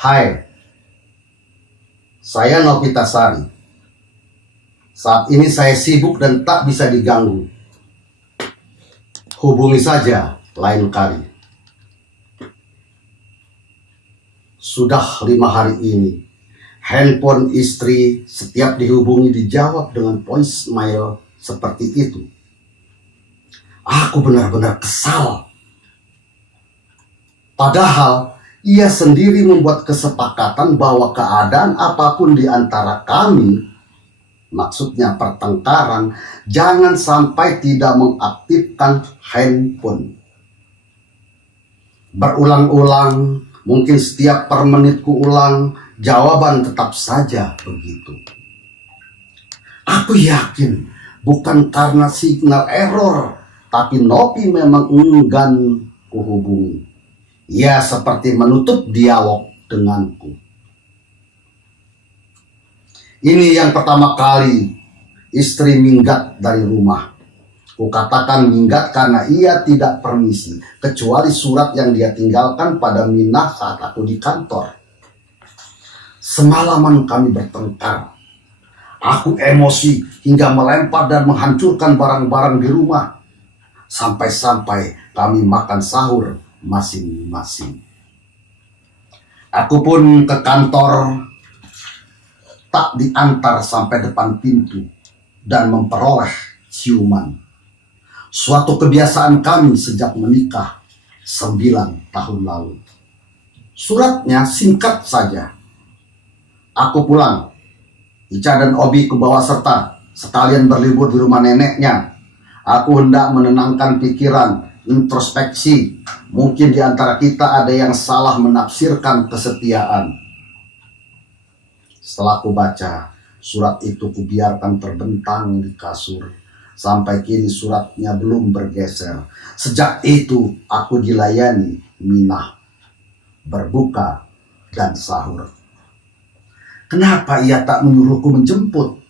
Hai, saya Novita Sari. Saat ini saya sibuk dan tak bisa diganggu. Hubungi saja lain kali. Sudah 5 hari ini, handphone istri setiap dihubungi dijawab dengan voicemail seperti itu. Aku benar-benar kesal. Padahal ia sendiri membuat kesepakatan bahwa keadaan apapun di antara kami, maksudnya pertengkaran, jangan sampai tidak mengaktifkan handphone. Berulang-ulang, mungkin setiap per menit ku ulang, jawaban tetap saja begitu. Aku yakin bukan karena signal error, tapi Nopi memang enggan kuhubungi. Ia seperti menutup dialog denganku. Ini yang pertama kali istri minggat dari rumah. Kukatakan minggat karena ia tidak permisi, kecuali surat yang dia tinggalkan pada Minah saat aku di kantor. Semalaman kami bertengkar. Aku emosi hingga melempar dan menghancurkan barang-barang di rumah. Sampai-sampai kami makan sahur masing-masing. Aku pun ke kantor, tak diantar sampai depan pintu dan memperoleh ciuman. Suatu kebiasaan kami sejak menikah 9 tahun lalu. Suratnya singkat saja. Aku pulang. Ica dan Obi kubawa serta, sekalian berlibur di rumah neneknya. Aku hendak menenangkan pikiran, introspeksi. Mungkin di antara kita ada yang salah menafsirkan kesetiaan. Setelah ku baca, surat itu kubiarkan terbentang di kasur. Sampai kini suratnya belum bergeser. Sejak itu aku dilayani Minah, berbuka dan sahur. Kenapa ia tak menyuruhku menjemput?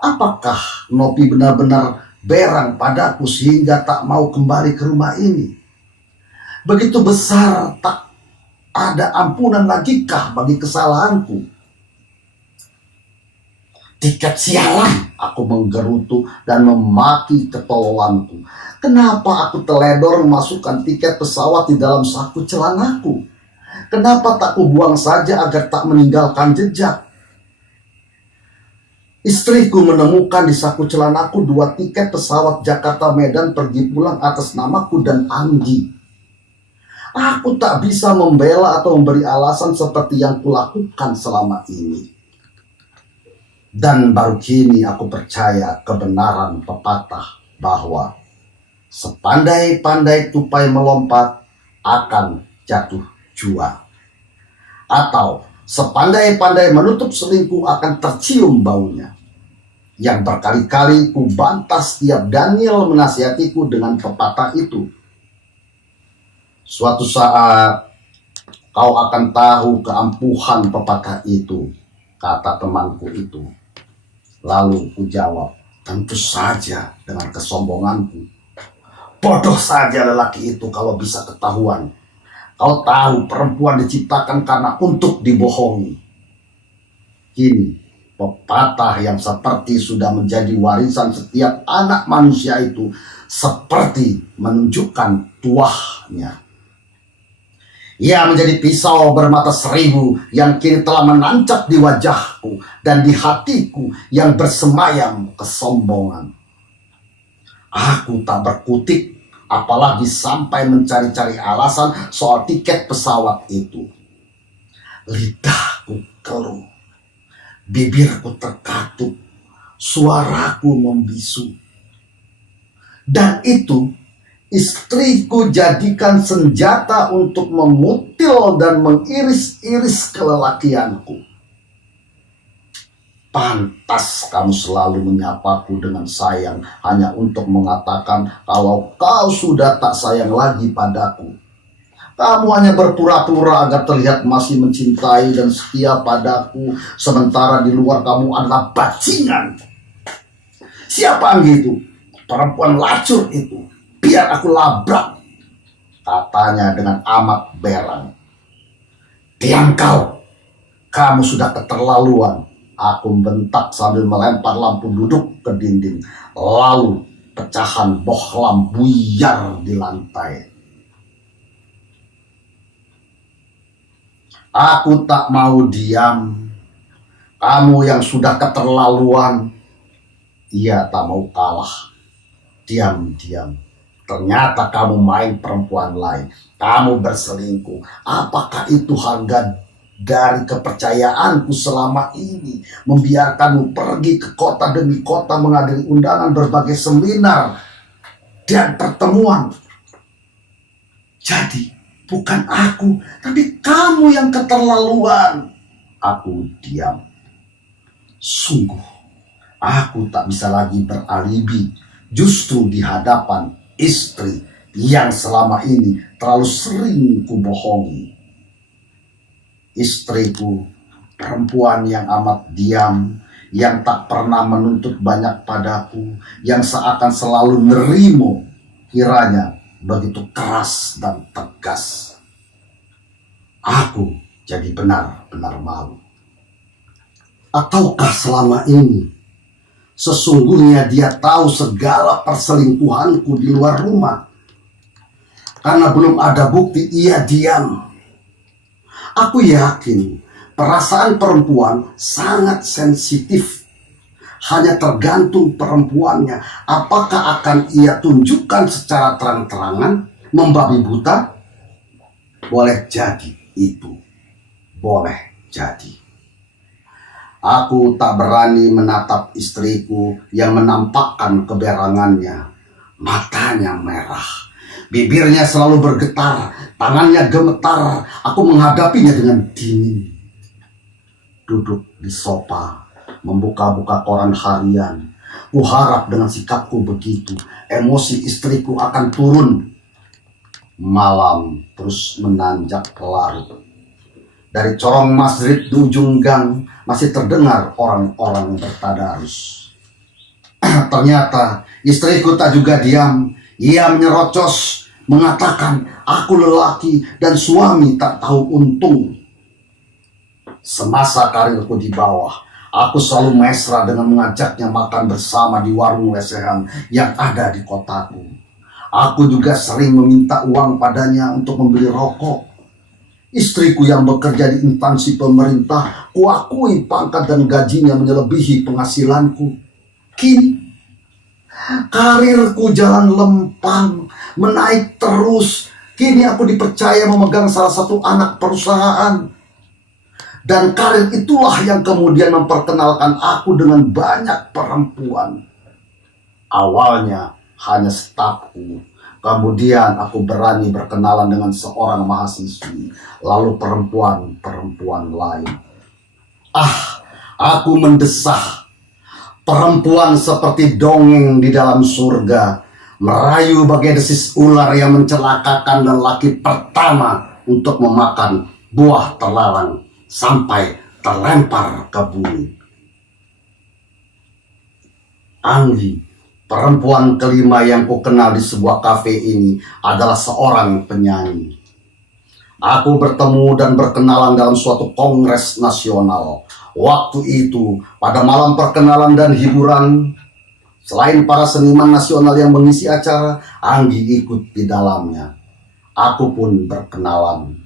Apakah Nopi benar-benar berang padaku sehingga tak mau kembali ke rumah ini? Begitu besar, tak ada ampunan lagikah bagi kesalahanku? Tiket sialan, aku menggerutu dan memaki ketololanku. Kenapa aku teledor memasukkan tiket pesawat di dalam saku celanaku? Kenapa tak kubuang saja agar tak meninggalkan jejak? Istriku menemukan di saku celanaku 2 tiket pesawat Jakarta Medan pergi pulang atas namaku dan Anggi. Aku tak bisa membela atau memberi alasan seperti yang kulakukan selama ini. Dan baru kini aku percaya kebenaran pepatah bahwa sepandai-pandai tupai melompat akan jatuh jua. Atau sepandai-pandai menutup selingkuh akan tercium baunya. Yang berkali-kali ku bantah setiap Daniel menasihatiku dengan pepatah itu. Suatu saat kau akan tahu keampuhan pepatah itu, kata temanku itu. Lalu ku jawab, tentu saja dengan kesombonganku. Bodoh saja lelaki itu kalau bisa ketahuan. Kau tahu perempuan diciptakan karena untuk dibohongi. Kini pepatah yang seperti sudah menjadi warisan setiap anak manusia itu seperti menunjukkan tuahnya. Ia menjadi pisau bermata 1000 yang kini telah menancap di wajahku dan di hatiku yang bersemayam kesombongan. Aku tak berkutik, apalagi sampai mencari-cari alasan soal tiket pesawat itu. Lidahku keluh, bibirku terkatup, suaraku membisu. Dan itu istriku jadikan senjata untuk memutil dan mengiris-iris kelelakianku. Pantas kamu selalu menyapaku dengan sayang hanya untuk mengatakan kalau kau sudah tak sayang lagi padaku. Kamu hanya berpura-pura agar terlihat masih mencintai dan setia padaku, sementara di luar kamu adalah bajingan. Siapa Anggi itu? Perempuan lacur itu. Biar aku labrak, katanya dengan amat berang. Diam kau, kamu sudah keterlaluan. Aku bentak sambil melempar lampu duduk ke dinding. Lalu pecahan bohlam buyar di lantai. Aku tak mau diam. Kamu yang sudah keterlaluan. Ia tak mau kalah. Diam-diam. Ternyata kamu main perempuan lain. Kamu berselingkuh. Apakah itu harga dari kepercayaanku selama ini, membiarkanmu pergi ke kota demi kota menghadiri undangan berbagai seminar dan pertemuan? Jadi bukan aku, tapi kamu yang keterlaluan. Aku diam. Sungguh, aku tak bisa lagi beralibi justru di hadapan istri yang selama ini terlalu sering kubohongi. Istriku, perempuan yang amat diam, yang tak pernah menuntut banyak padaku, yang seakan selalu nerimo, kiranya begitu keras dan tegas. Aku jadi benar-benar malu. Ataukah selama ini sesungguhnya dia tahu segala perselingkuhanku di luar rumah? Karena belum ada bukti, ia diam. Aku yakin perasaan perempuan sangat sensitif. Hanya tergantung perempuannya. Apakah akan ia tunjukkan secara terang-terangan, membabi buta? Boleh jadi itu. Boleh jadi. Aku tak berani menatap istriku yang menampakkan keberangannya. Matanya merah. Bibirnya selalu bergetar, tangannya gemetar. Aku menghadapinya dengan dingin. Duduk di sofa, membuka-buka koran harian. Kuharap dengan sikapku begitu, emosi istriku akan turun. Malam terus menanjak larut. Dari corong masjid di ujung gang masih terdengar orang-orang bertadarus. Ternyata istriku tak juga diam. Ia menyerocos, mengatakan aku lelaki dan suami tak tahu untung. Semasa karirku di bawah, aku selalu mesra dengan mengajaknya makan bersama di warung lesehan yang ada di kotaku. Aku juga sering meminta uang padanya untuk membeli rokok. Istriku yang bekerja di instansi pemerintah, kuakui pangkat dan gajinya menyelebihi penghasilanku. Kini karirku jalan lempang, menaik terus. Kini aku dipercaya memegang salah satu anak perusahaan. Dan karir itulah yang kemudian memperkenalkan aku dengan banyak perempuan. Awalnya hanya stafku. Kemudian aku berani berkenalan dengan seorang mahasiswi. Lalu perempuan-perempuan lain. Aku mendesah. Perempuan seperti dongeng di dalam surga, merayu bagai desis ular yang mencelakakan lelaki pertama untuk memakan buah terlarang sampai terlempar ke bumi. Anggi, perempuan kelima yang kukenal di sebuah kafe ini, adalah seorang penyanyi. Aku bertemu dan berkenalan dalam suatu kongres nasional. Waktu itu, pada malam perkenalan dan hiburan, selain para seniman nasional yang mengisi acara, Anggi ikut di dalamnya. Aku pun berkenalan.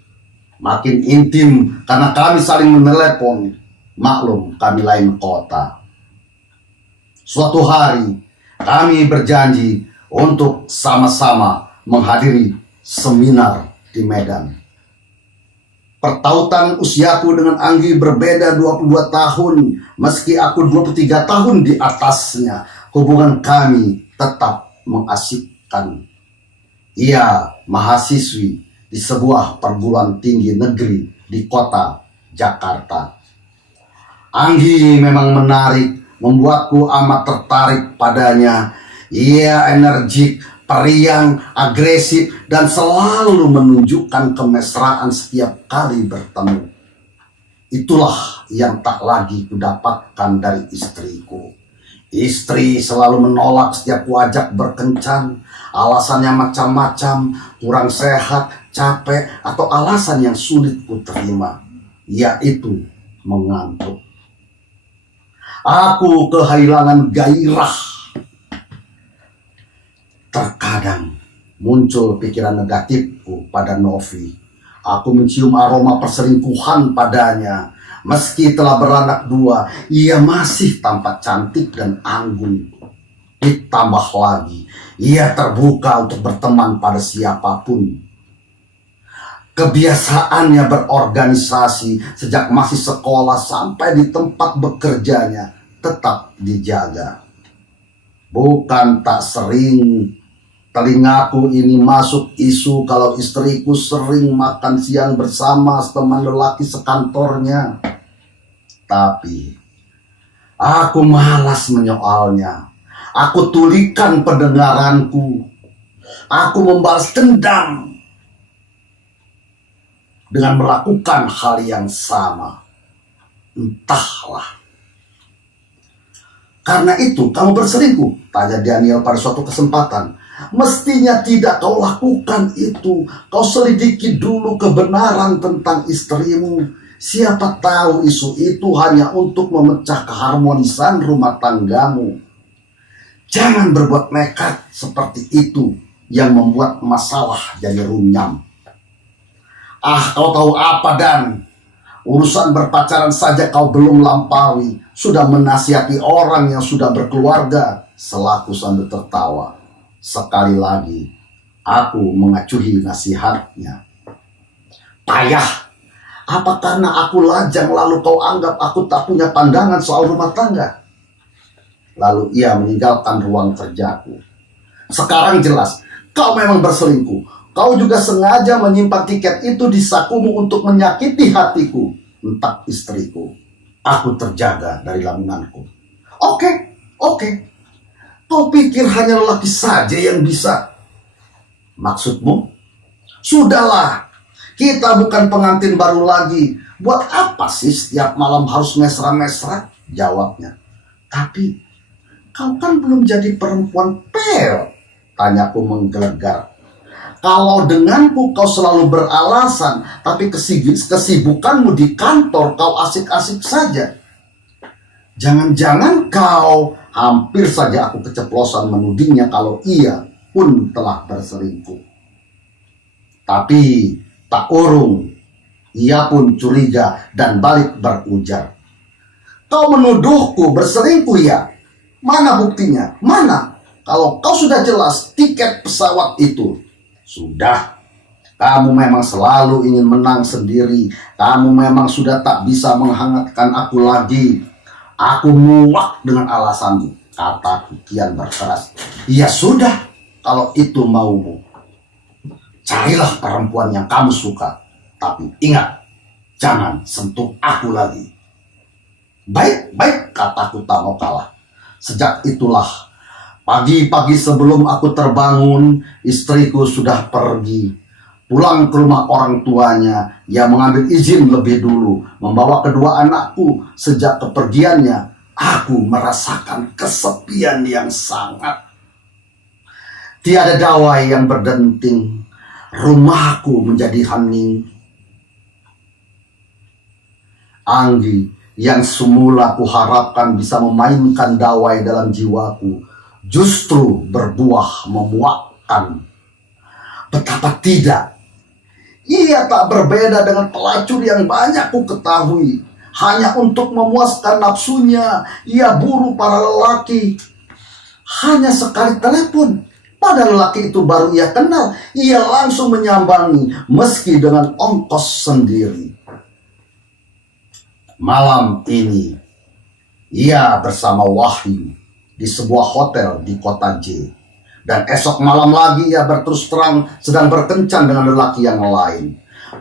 Makin intim karena kami saling menelepon. Maklum, kami lain kota. Suatu hari, kami berjanji untuk sama-sama menghadiri seminar di Medan. Pertautan usiaku dengan Anggi berbeda 22 tahun. Meski aku 23 tahun di atasnya, hubungan kami tetap mengasyikkan. Ia mahasiswi di sebuah perguruan tinggi negeri di kota Jakarta. Anggi memang menarik, membuatku amat tertarik padanya. Ia energik, periang, agresif, dan selalu menunjukkan kemesraan setiap kali bertemu. Itulah yang tak lagi kudapatkan dari istriku. Istri selalu menolak setiap kuajak berkencan. Alasannya macam-macam, kurang sehat, capek, atau alasan yang sulit kuterima. yaitu mengantuk. Aku kehilangan gairah. Terkadang muncul pikiran negatifku pada Novi. Aku mencium aroma perselingkuhan padanya. Meski telah beranak 2, ia masih tampak cantik dan anggun. Ditambah lagi, ia terbuka untuk berteman pada siapapun. Kebiasaannya berorganisasi sejak masih sekolah sampai di tempat bekerjanya tetap dijaga. Bukan tak sering telingaku ini masuk isu kalau istriku sering makan siang bersama teman lelaki sekantornya. Tapi aku malas menyoalnya. Aku tulikan pendengaranku. Aku membalas dendam dengan melakukan hal yang sama. Entahlah. Karena itu kamu berselingkuh, tanya Daniel pada suatu kesempatan. Mestinya tidak kau lakukan itu. Kau selidiki dulu kebenaran tentang istrimu. Siapa tahu isu itu hanya untuk memecah keharmonisan rumah tanggamu. Jangan berbuat nekat seperti itu yang membuat masalah jadi runyam. Kau tahu apa, Dan? Urusan berpacaran saja kau belum lampaui. Sudah menasihati orang yang sudah berkeluarga. Selaku sambil tertawa. Sekali lagi, aku mengacuhi nasihatnya. Payah. Apa karena aku lajang lalu kau anggap aku tak punya pandangan soal rumah tangga? Lalu ia meninggalkan ruang kerjaku. Sekarang jelas, kau memang berselingkuh. Kau juga sengaja menyimpan tiket itu di sakumu untuk menyakiti hatiku. Entah istriku. Aku terjaga dari lamunanku. Oke. Kau pikir hanya lelaki saja yang bisa? Maksudmu? Sudahlah. Kita bukan pengantin baru lagi. Buat apa sih setiap malam harus mesra-mesra? Jawabnya. Tapi kau kan belum jadi perempuan pel. Tanyaku menggelegar. Kalau denganku kau selalu beralasan, tapi kesibukanmu di kantor kau asik-asik saja. Jangan-jangan kau, hampir saja aku keceplosan menudingnya kalau ia pun telah berselingkuh. Tapi tak urung, ia pun curiga dan balik berujar. Kau menuduhku berselingkuh ya? Mana buktinya? Mana? Kalau kau sudah jelas tiket pesawat itu. Sudah, kamu memang selalu ingin menang sendiri. Kamu memang sudah tak bisa menghangatkan aku lagi. Aku muak dengan alasanmu, kataku kian berkeras. Ya sudah, kalau itu maumu. Carilah perempuan yang kamu suka. Tapi ingat, jangan sentuh aku lagi. Baik, kataku tak mau kalah. Sejak itulah, pagi-pagi sebelum aku terbangun, istriku sudah pergi. Pulang ke rumah orang tuanya, ia mengambil izin lebih dulu, membawa kedua anakku. Sejak kepergiannya, aku merasakan kesepian yang sangat. Tiada dawai yang berdenting, rumahku menjadi hening. Anggi yang semula kuharapkan bisa memainkan dawai dalam jiwaku, justru berbuah memuakkan. Betapa tidak. Ia tak berbeda dengan pelacur yang banyak ku ketahui. Hanya untuk memuaskan nafsunya, ia buru para lelaki. Hanya sekali telepon, pada lelaki itu baru ia kenal, ia langsung menyambangi, meski dengan ongkos sendiri. Malam ini, ia bersama Wahyu di sebuah hotel di kota J. Dan esok malam lagi ia berterus terang sedang berkencan dengan lelaki yang lain.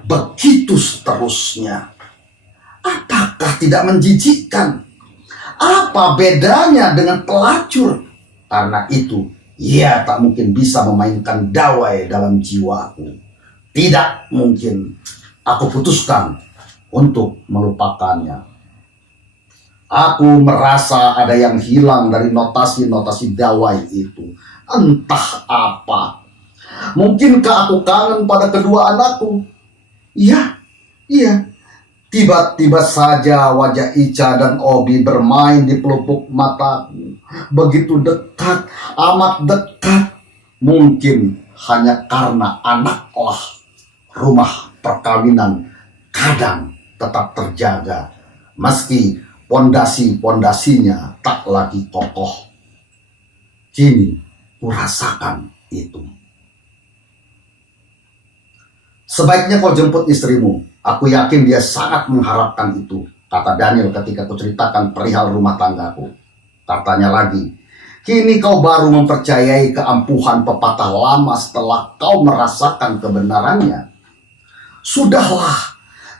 Begitu seterusnya. Apakah tidak menjijikkan? Apa bedanya dengan pelacur? Karena itu, ia tak mungkin bisa memainkan dawai dalam jiwaku. Tidak mungkin. Aku putuskan untuk melupakannya. Aku merasa ada yang hilang dari notasi-notasi dawai itu. Entah apa. Mungkinkah aku kangen pada kedua anakku? Iya. Tiba-tiba saja wajah Ica dan Obi bermain di pelupuk mataku. Begitu dekat, amat dekat. Mungkin hanya karena anaklah rumah perkawinan kadang tetap terjaga, meski pondasi-pondasinya tak lagi kokoh. Kini kurasakan itu. Sebaiknya kau jemput istrimu. Aku yakin dia sangat mengharapkan itu, kata Daniel ketika kuceritakan perihal rumah tanggaku. Katanya lagi, kini kau baru mempercayai keampuhan pepatah lama setelah kau merasakan kebenarannya. Sudahlah,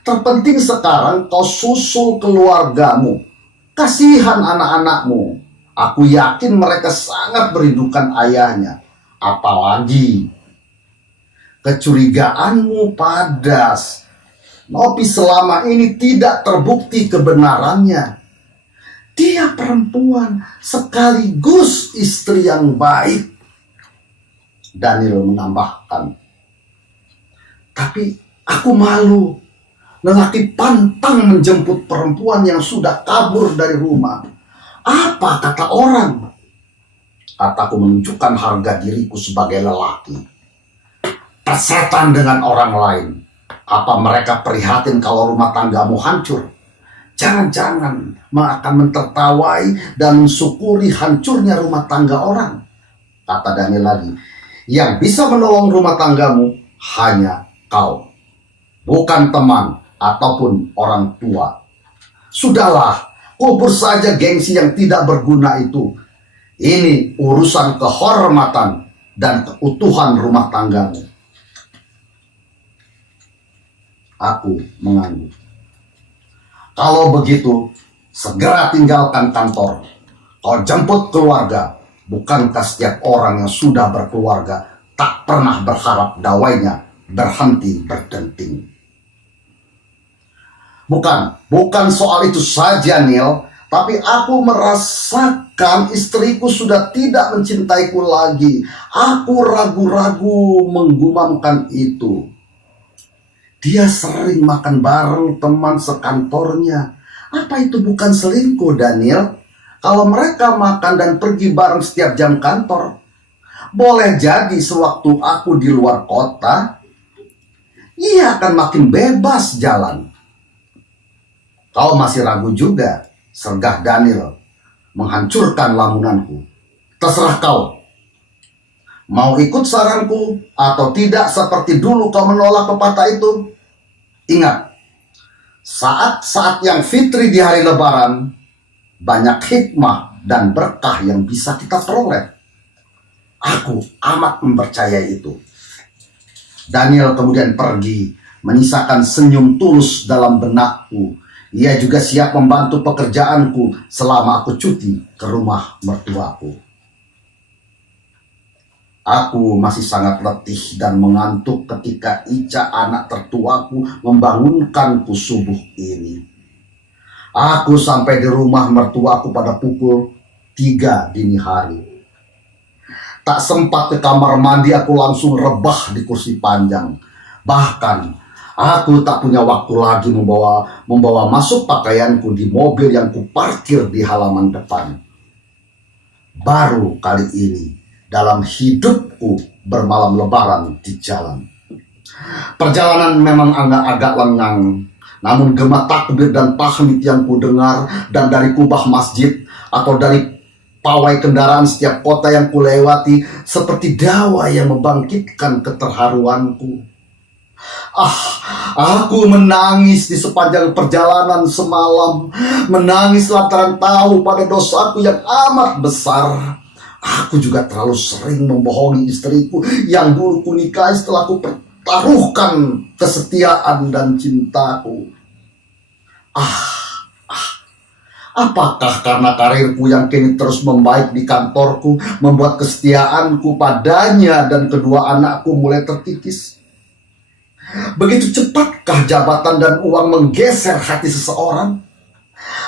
terpenting sekarang kau susul keluargamu. Kasihan anak-anakmu. Aku yakin mereka sangat merindukan ayahnya. Apalagi kecurigaanmu padas. Nopi selama ini tidak terbukti kebenarannya. Dia perempuan sekaligus istri yang baik. Daniel menambahkan. Tapi aku malu. Lelaki pantang menjemput perempuan yang sudah kabur dari rumah. Apa kata orang? Kataku menunjukkan harga diriku sebagai lelaki. Persetan dengan orang lain. Apa mereka prihatin kalau rumah tanggamu hancur? Jangan-jangan akan mentertawai dan mensyukuri hancurnya rumah tangga orang. Kata Daniel lagi, yang bisa menolong rumah tanggamu hanya kau, bukan teman ataupun orang tua. Sudahlah, kubur saja gengsi yang tidak berguna itu. Ini urusan kehormatan dan keutuhan rumah tanggamu. Aku mengangguk. Kalau begitu, segera tinggalkan kantor. Kau jemput keluarga. Bukankah setiap orang yang sudah berkeluarga tak pernah berharap dawainya berhenti berdenting? Bukan soal itu saja, Neil. Tapi aku merasakan istriku sudah tidak mencintaiku lagi. Aku ragu-ragu menggumamkan itu. Dia sering makan bareng teman sekantornya. Apa itu bukan selingkuh, Daniel? Kalau mereka makan dan pergi bareng setiap jam kantor. Boleh jadi sewaktu aku di luar kota, ia akan makin bebas jalan. Kau masih ragu juga, sergah Daniel, menghancurkan lamunanku. Terserah kau. Mau ikut saranku atau tidak seperti dulu kau menolak pepatah itu? Ingat, saat-saat yang fitri di hari lebaran, banyak hikmah dan berkah yang bisa kita peroleh. Aku amat mempercayai itu. Daniel kemudian pergi, menyisakan senyum tulus dalam benakku. Ia juga siap membantu pekerjaanku selama aku cuti ke rumah mertuaku. Aku masih sangat letih dan mengantuk ketika Ica, anak tertuaku, membangunkanku subuh ini. Aku sampai di rumah mertuaku pada pukul 3 dini hari. Tak sempat ke kamar mandi, aku langsung rebah di kursi panjang. Bahkan aku tak punya waktu lagi membawa masuk pakaianku di mobil yang kuparkir di halaman depan. Baru kali ini dalam hidupku bermalam lebaran di jalan. Perjalanan memang agak lengang, namun gema takbir dan tahmid yang kudengar dan dari kubah masjid atau dari pawai kendaraan setiap kota yang kulewati seperti dawa yang membangkitkan keterharuanku. Aku menangis di sepanjang perjalanan semalam, menangis lantaran tahu pada dosaku yang amat besar. Aku juga terlalu sering membohongi istriku yang dulu kunikahi setelah ku pertaruhkan kesetiaan dan cintaku. Apakah karena karirku yang kini terus membaik di kantorku membuat kesetiaanku padanya dan kedua anakku mulai terkikis? Begitu cepatkah jabatan dan uang menggeser hati seseorang?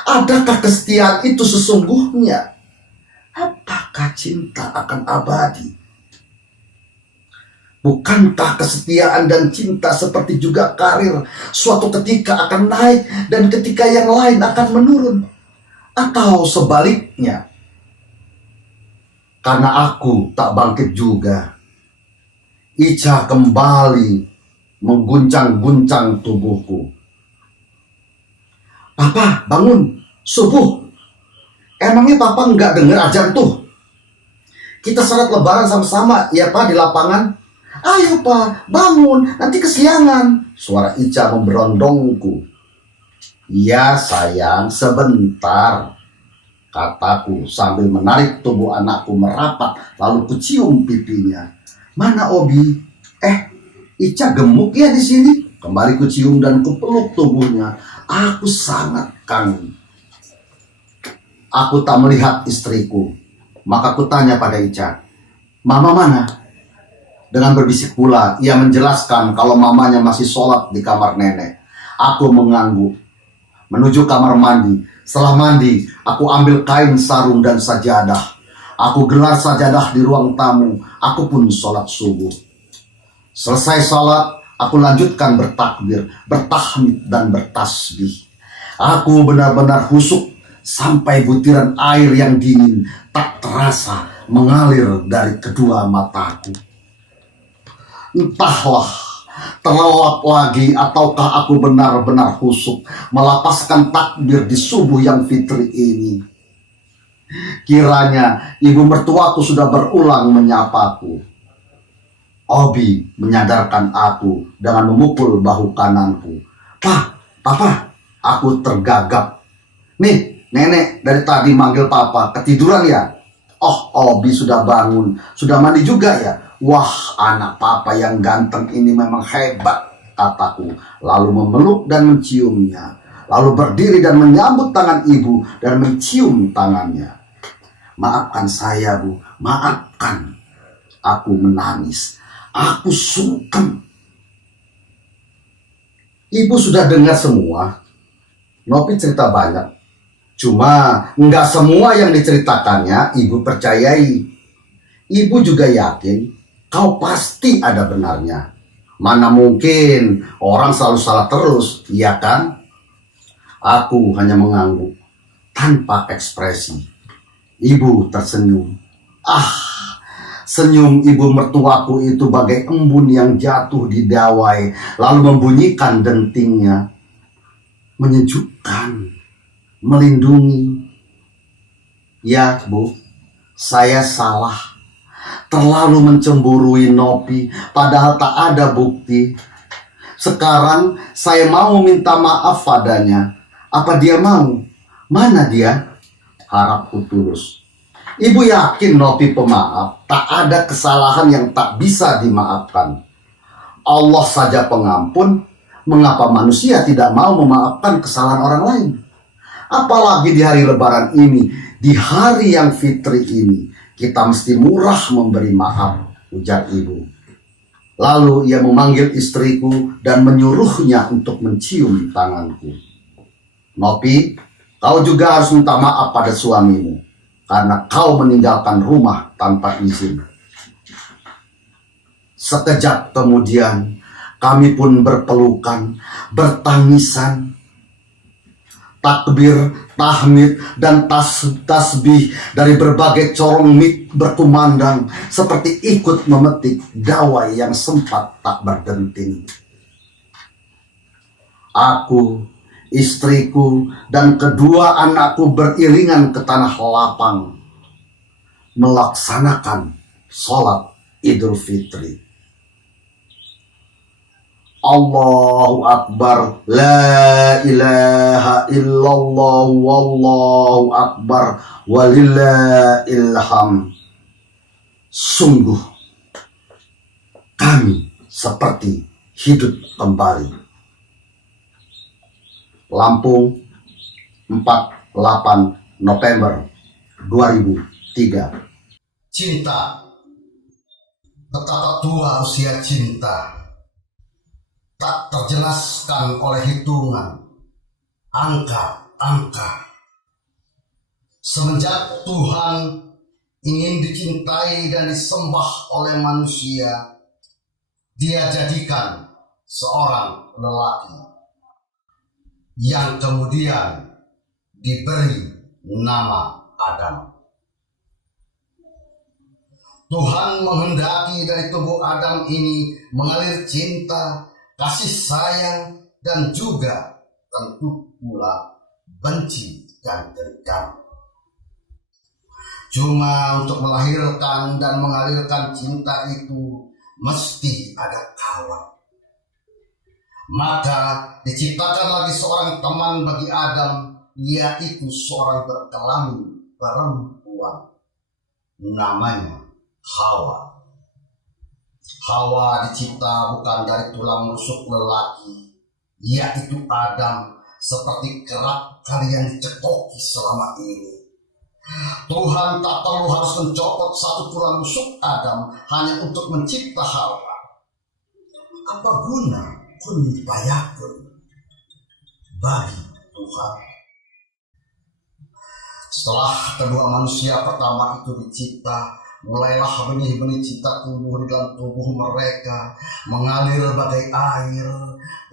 Adakah kesetiaan itu sesungguhnya? Apakah cinta akan abadi? Bukankah kesetiaan dan cinta seperti juga karir suatu ketika akan naik dan ketika yang lain akan menurun? Atau sebaliknya, karena aku tak bangkit juga, Ica kembali mengguncang-guncang tubuhku. Papa, bangun, subuh. Emangnya Papa nggak dengar ajan tuh? Kita salat lebaran sama-sama, ya Pak, di lapangan. Ayo Pak, bangun, nanti kesiangan. Suara Ica memberondongku. Ya sayang, sebentar, kataku sambil menarik tubuh anakku merapat, lalu kucium pipinya. Mana Obi? Ica gemuk ya di sini. Kembali kucium dan kupeluk tubuhnya. Aku sangat kangen. Aku tak melihat istriku. Maka kutanya pada Ica, Mama mana? Dengan berbisik pula, ia menjelaskan kalau mamanya masih sholat di kamar nenek. Aku mengangguk. Menuju kamar mandi. Setelah mandi, aku ambil kain sarung dan sajadah. Aku gelar sajadah di ruang tamu. Aku pun sholat subuh. Selesai sholat, aku lanjutkan bertakbir, bertahmid dan bertasbih. Aku benar-benar khusyuk sampai butiran air yang dingin tak terasa mengalir dari kedua mataku. Entahlah, terlelap lagi ataukah aku benar-benar khusyuk melapaskan takbir di subuh yang fitri ini. Kiranya ibu mertuaku sudah berulang menyapaku. Obi menyadarkan aku dengan memukul bahu kananku. Papa, aku tergagap. Nih, nenek dari tadi manggil Papa, ketiduran ya? Oh, Obi sudah bangun, sudah mandi juga ya? Wah, anak Papa yang ganteng ini memang hebat, kataku. Lalu memeluk dan menciumnya. Lalu berdiri dan menyambut tangan ibu dan mencium tangannya. Maafkan saya, Bu. Maafkan. Aku menangis. Aku sungkem. Ibu sudah dengar semua. Nopi cerita banyak. Cuma nggak semua yang diceritakannya ibu percayai. Ibu juga yakin kau pasti ada benarnya. Mana mungkin orang selalu salah terus, iya kan? Aku hanya mengangguk tanpa ekspresi. Ibu tersenyum. Senyum ibu mertuaku itu bagai embun yang jatuh di dawai lalu membunyikan dentingnya. Menyejukkan, melindungi. Ya, Bu, saya salah. Terlalu mencemburui Nopi, padahal tak ada bukti. Sekarang saya mau minta maaf padanya. Apa dia mau? Mana dia? Harapku tulus. Ibu yakin Nopi pemaaf, tak ada kesalahan yang tak bisa dimaafkan. Allah saja pengampun, mengapa manusia tidak mau memaafkan kesalahan orang lain? Apalagi di hari lebaran ini, di hari yang fitri ini, kita mesti murah memberi maaf, ujar ibu. Lalu ia memanggil istriku dan menyuruhnya untuk mencium tanganku. Nopi, kau juga harus minta maaf pada suamimu, karena kau meninggalkan rumah tanpa izin. Sekejap kemudian, kami pun berpelukan, bertangisan. Takbir, tahmid, dan tasbih dari berbagai corong mik berkumandang seperti ikut memetik dawai yang sempat tak berdenting. Aku, istriku, dan kedua anakku beriringan ke tanah lapang melaksanakan sholat Idul Fitri. Allahu Akbar, la ilaha illallah, wallahu akbar, walillahilham. Sungguh kami seperti hidup kembali. Lampung, 48 November 2003. Cinta, betapa tua usia cinta, tak terjelaskan oleh hitungan, angka-angka. Semenjak Tuhan ingin dicintai dan disembah oleh manusia, Dia jadikan seorang lelaki yang kemudian diberi nama Adam. Tuhan menghendaki dari tubuh Adam ini mengalir cinta, kasih sayang, dan juga tentu pula benci dan dendam. Cuma untuk melahirkan dan mengalirkan cinta itu mesti ada kawan. Maka diciptakan lagi seorang teman bagi Adam, yaitu seorang berkelamin perempuan, namanya Hawa. Hawa dicipta bukan dari tulang rusuk lelaki, yaitu Adam, seperti kerap kalian dicekoki selama ini. Tuhan tak perlu harus mencopot satu tulang rusuk Adam hanya untuk mencipta Hawa. Apa guna kun dibayakun bagi Tuhan? Setelah kedua manusia pertama itu dicipta, mulailah benih-benih cinta tumbuh di dalam tubuh mereka, mengalir bagai air,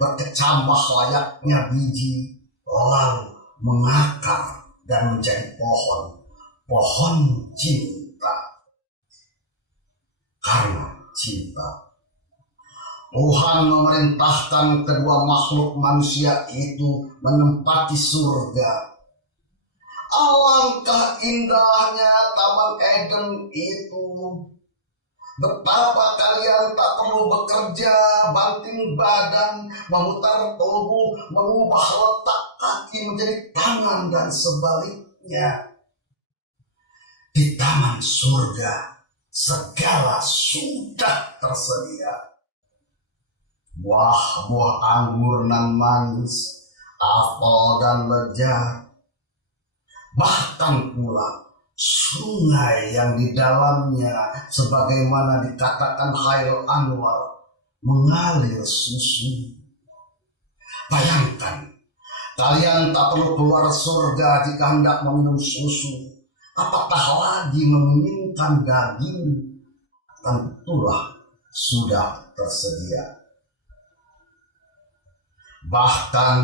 berkecambah layaknya biji, lalu mengakar dan menjadi pohon cinta. Karena cinta, Tuhan memerintahkan kedua makhluk manusia itu menempati surga. Alangkah indahnya Taman Eden itu. Betapa kalian tak perlu bekerja, banting badan, memutar tubuh, mengubah letak kaki menjadi tangan dan sebaliknya. Di taman surga, segala sudah tersedia. Buah-buah anggur nan manis, apel dan lezat, bahkan pula sungai yang di dalamnya sebagaimana dikatakan Khairul Anwar mengalir susu. Bayangkan, kalian tak perlu keluar surga jika hendak meminum susu. Apatah lagi menginginkan daging, tentulah sudah tersedia. Bahkan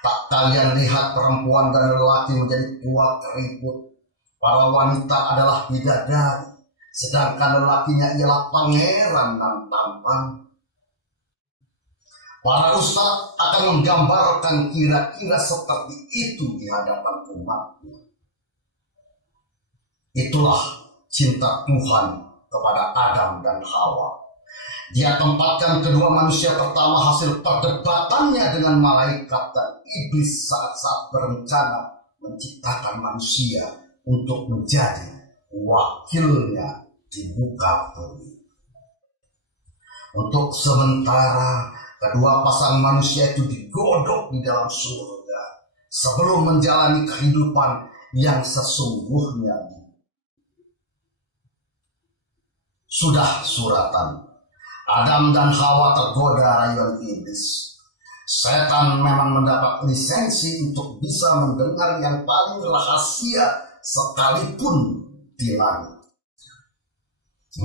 tak kalian lihat perempuan dan lelaki menjadi tua keriput. Para wanita adalah bidadari, sedangkan lelakinya ialah pangeran dan tampan. Para ustadz akan menggambarkan kira-kira seperti itu di hadapan umatnya. Itulah cinta Tuhan kepada Adam dan Hawa. Dia tempatkan kedua manusia pertama hasil perdebatannya dengan malaikat dan iblis saat-saat berencana menciptakan manusia untuk menjadi wakilnya di muka bumi. Untuk sementara, kedua pasang manusia itu digodok di dalam surga sebelum menjalani kehidupan yang sesungguhnya. Sudah suratan, Adam dan Hawa tergoda rayuan iblis. Setan memang mendapat lisensi untuk bisa mendengar yang paling rahasia sekalipun di langit.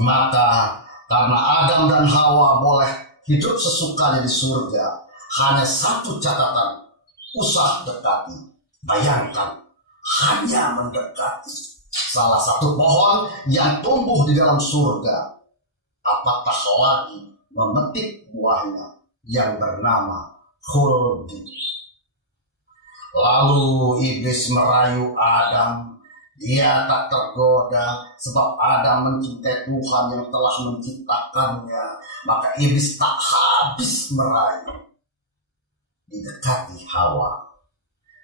Maka karena Adam dan Hawa boleh hidup sesukanya di surga, hanya satu catatan, usah dekati. Bayangkan, hanya mendekati salah satu pohon yang tumbuh di dalam surga. Apatah lagi memetik buahnya yang bernama khuldi. Lalu iblis merayu Adam. Dia tak tergoda sebab Adam mencintai Tuhan yang telah menciptakannya. Maka iblis tak habis merayu. Didekati Hawa,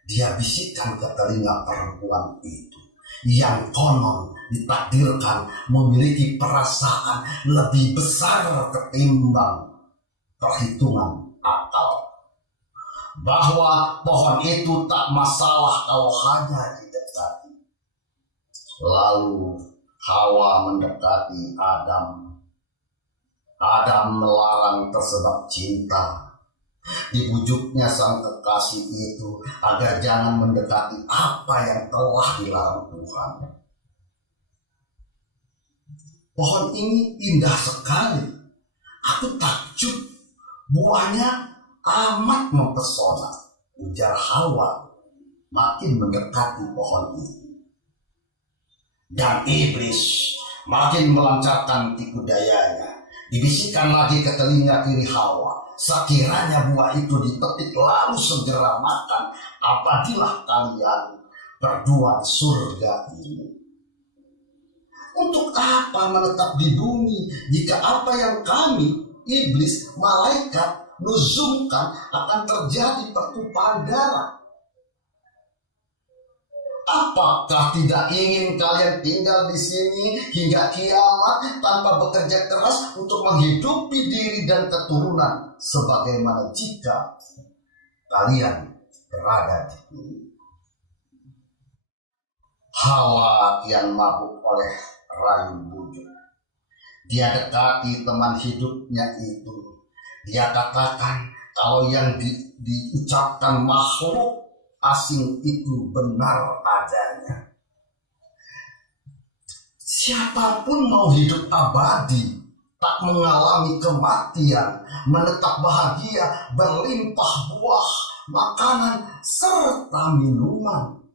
dia bisikkan ke telinga perempuan itu, yang konon ditakdirkan memiliki perasaan lebih besar ketimbang perhitungan akal, bahwa pohon itu tak masalah kalau hanya didekati. Lalu Hawa mendekati Adam. Adam melarang tersebab cinta. Dibujuknya sang kekasih itu agar jangan mendekati apa yang telah dilarang Tuhan. Pohon ini indah sekali. Aku takjub, buahnya amat mempesona, ujar Hawa makin mendekati pohon itu. Dan iblis makin melancarkan tipu dayanya. Dibisikkan lagi ke telinga kiri Hawa, sekiranya buah itu dipetik lalu segera makan, abadilah kalian berdua di surga ini. Untuk apa menetap di bumi jika apa yang kami, iblis, malaikat, nuzumkan akan terjadi pertumpahan darah? Apakah tidak ingin kalian tinggal di sini hingga kiamat tanpa bekerja keras untuk menghidupi diri dan keturunan sebagaimana jika kalian berada di bumi? Hawa kian mabuk oleh rayu bujuk. Dia dekati teman hidupnya itu. Dia katakan kalau yang diucapkan makhluk asing itu benar adanya. Siapapun mau hidup abadi, tak mengalami kematian, menetap bahagia, berlimpah buah, makanan, serta minuman.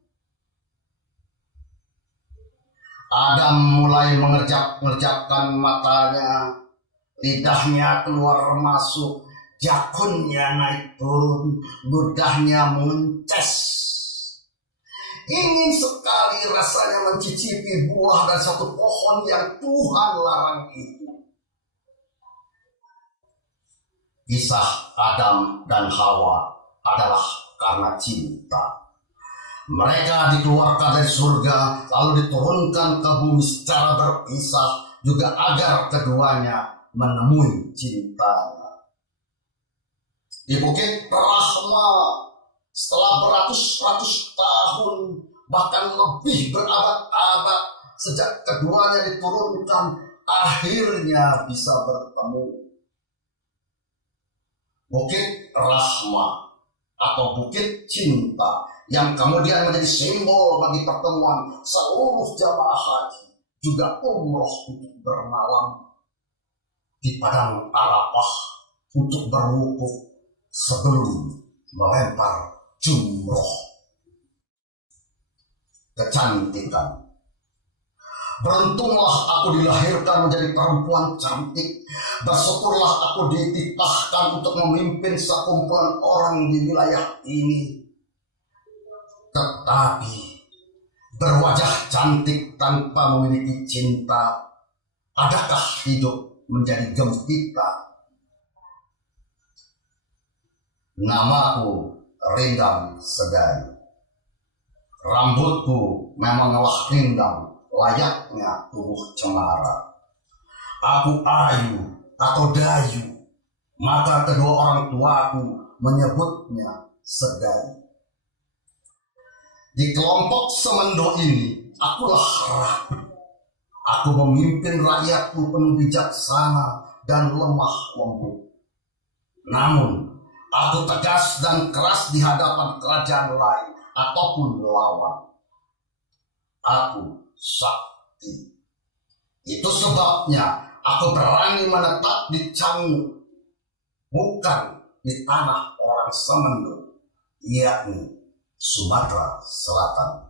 Adam mulai mengerjap-ngerjapkan matanya, lidahnya keluar masuk, jakunnya naik turun, ludahnya mences. Ingin sekali rasanya mencicipi buah dan satu pohon yang Tuhan larang itu. Kisah Adam dan Hawa adalah karena cinta. Mereka dikeluarkan dari surga lalu diturunkan ke bumi secara berpisah juga agar keduanya menemui cintanya. Di Bukit Rahma setelah beratus-ratus tahun bahkan lebih berabad-abad sejak keduanya diturunkan akhirnya bisa bertemu. Bukit Rahma atau Bukit Cinta yang kemudian menjadi simbol bagi pertemuan seluruh jamaah haji juga umroh untuk bermalam di padang Arafah untuk berwukuf sebelum melempar jumroh. Kecantikan. Beruntunglah aku dilahirkan menjadi perempuan cantik. Bersyukurlah aku dititahkan untuk memimpin sekumpulan orang di wilayah ini. Tetapi berwajah cantik tanpa memiliki cinta, adakah hidup menjadi gempita? Namaku Rindam Sedari. Rambutku memanglah rindang, layaknya tubuh cemara. Aku Ayu atau Dayu, maka kedua orang tuaku menyebutnya Sedari. Di kelompok semendo ini, akulah ratu. Aku memimpin rakyatku penuh bijaksana dan lemah lembut. Namun, aku tegas dan keras di hadapan kerajaan lain ataupun lawan. Aku sakti. Itu sebabnya aku berani menetap di Canggu, bukan di tanah orang semendo, yakni Sumatera Selatan.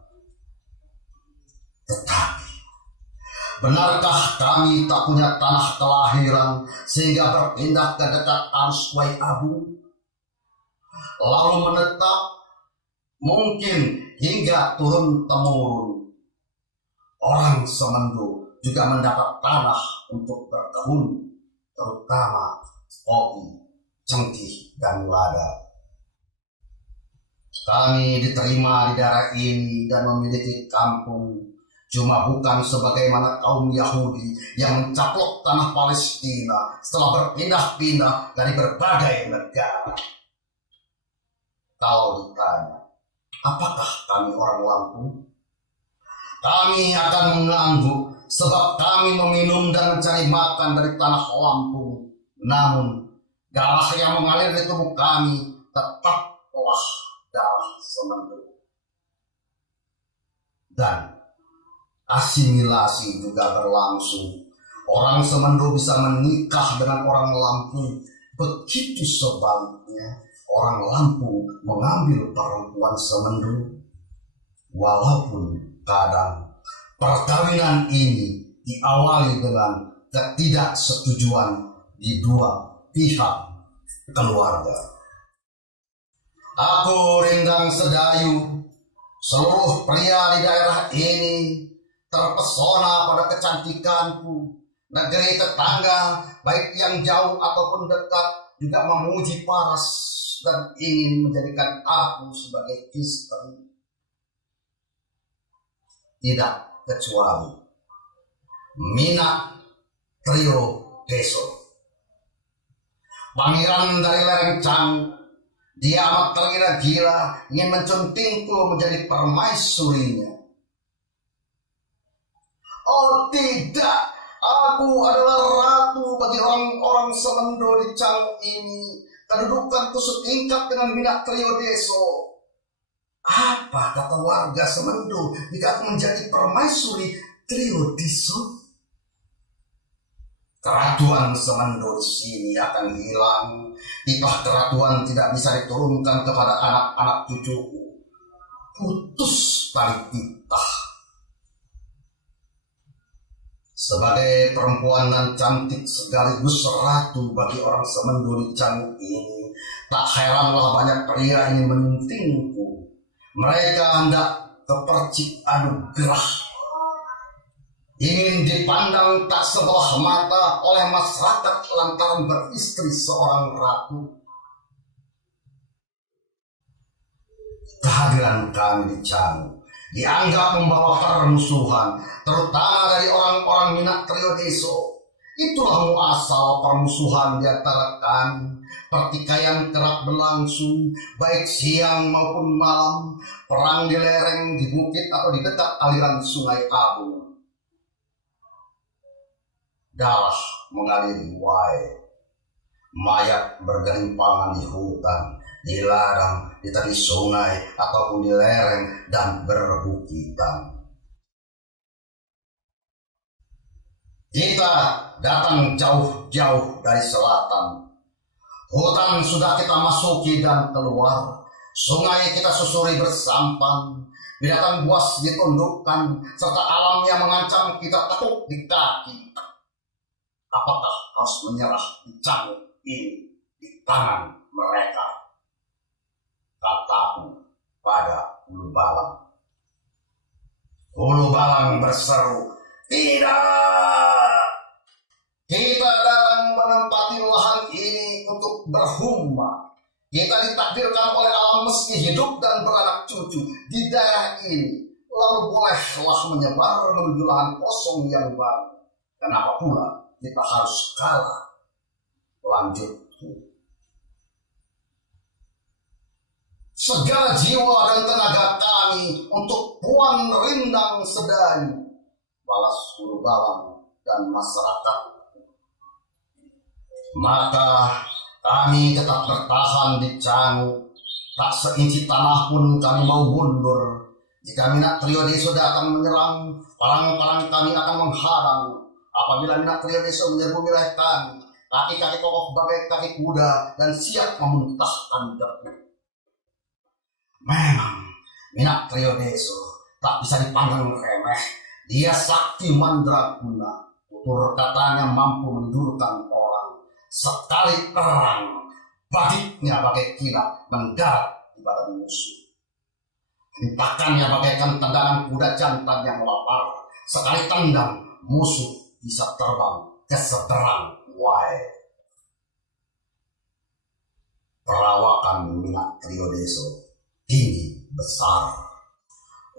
Tetapi, benarkah kami tak punya tanah kelahiran sehingga berpindah ke dekat arus Wai Abu, lalu menetap mungkin hingga turun-temurun? Orang semendo juga mendapat tanah untuk berkebun, terutama kopi, cengkih, dan lada. Kami diterima di daerah ini dan memiliki kampung, cuma bukan sebagaimana kaum Yahudi yang mencaplok tanah Palestina setelah berpindah-pindah dari berbagai negara. Kalau ditanya, apakah kami orang Lampung? Kami akan mengangguk sebab kami meminum dan mencari makan dari tanah Lampung. Namun, darah yang mengalir di tubuh kami tetaplah darah semendo. Dan asimilasi juga berlangsung. Orang Semendo bisa menikah dengan orang Lampung, begitu sebaliknya orang Lampung mengambil perempuan Semendo. Walaupun kadang perkawinan ini diawali dengan ketidaksetujuan di dua pihak keluarga. Aku Rindang Sedayu, seluruh pria di daerah ini terpesona pada kecantikanku. Negeri tetangga, baik yang jauh ataupun dekat, juga memuji paras dan ingin menjadikan aku sebagai istri. Tidak kecuali Mina Trio Deso, pangeran dari lereng Canggu. Dia amat tergila-gila ingin mencuntingku menjadi permaisurinya. Oh tidak, aku adalah ratu bagi orang-orang Semendo di Canggu ini. Kedudukanku setingkat dengan Mina Trio Deso. Apa kata warga Semendo jika aku menjadi permaisuri Trio Deso? Keratuan Semendo di sini akan hilang. Titah keratuan tidak bisa diturunkan kepada anak-anak cucuku. Putus tali titah. Sebagai perempuan dan cantik sekaligus ratu bagi orang Semendo di Canggu ini, tak heranlah banyak pria ingin menyuntingku. Mereka hendak kepercik anugerah, ingin dipandang tak sebelah mata oleh masyarakat lantaran beristri seorang ratu. Kehadiran kami di Canggu dianggap membawa permusuhan, terutama dari orang-orang Mina Trio Deso. Itulah muasal permusuhan di antara kami. Pertikaian kerap berlangsung, baik siang maupun malam. Perang di lereng, di bukit, atau di dekat aliran Sungai Abu. Darah mengaliri wae. Mayat bergelimpangan di hutan, di ladang, di tepi sungai, ataupun di lereng dan berbukitan. Kita datang jauh-jauh dari selatan. Hutan sudah kita masuki dan keluar. Sungai kita susuri bersampan. Binatang buas ditundukkan, serta alamnya mengancam kita tekuk di kaki. Apakah harus menyerah di Canggu ini di tangan mereka? Kataku pada Ulu Balang. Ulu Balang berseru, tidak! Kita datang menempati lahan ini untuk berhumma. Kita ditakdirkan oleh alam meski hidup dan beranak cucu di daerah ini. Lalu bolehlah menyebar menuju lahan kosong yang baru. Kenapa pula kita harus kalah? Lanjutku. Segala jiwa dan tenaga kami untuk Puan Rindang Sedayu, balas Ulu Balang dan masyarakat. Maka kami tetap bertahan di Canggu. Tak seinci tanah pun kami mau mundur. Jika Mina Trio Deso datang menyerang, parang-parang kami akan menghadang. Apabila Mina Trio Deso menyerbu wilayah kami, kaki-kaki kokoh bagai kaki kuda dan siap memuntahkan debu. Memang Mina Trio Deso tak bisa dipandang remeh. Dia sakti mandraguna. Tutur katanya mampu mendurkan orang. Sekali terang, badiknya bagai kilat mendarat di badan musuh. Hentakannya bagaikan tendangan kuda jantan yang lapar. Sekali tendang, musuh bisa terbang ke seberang wae. Perawakan Mina Trio Deso tinggi besar.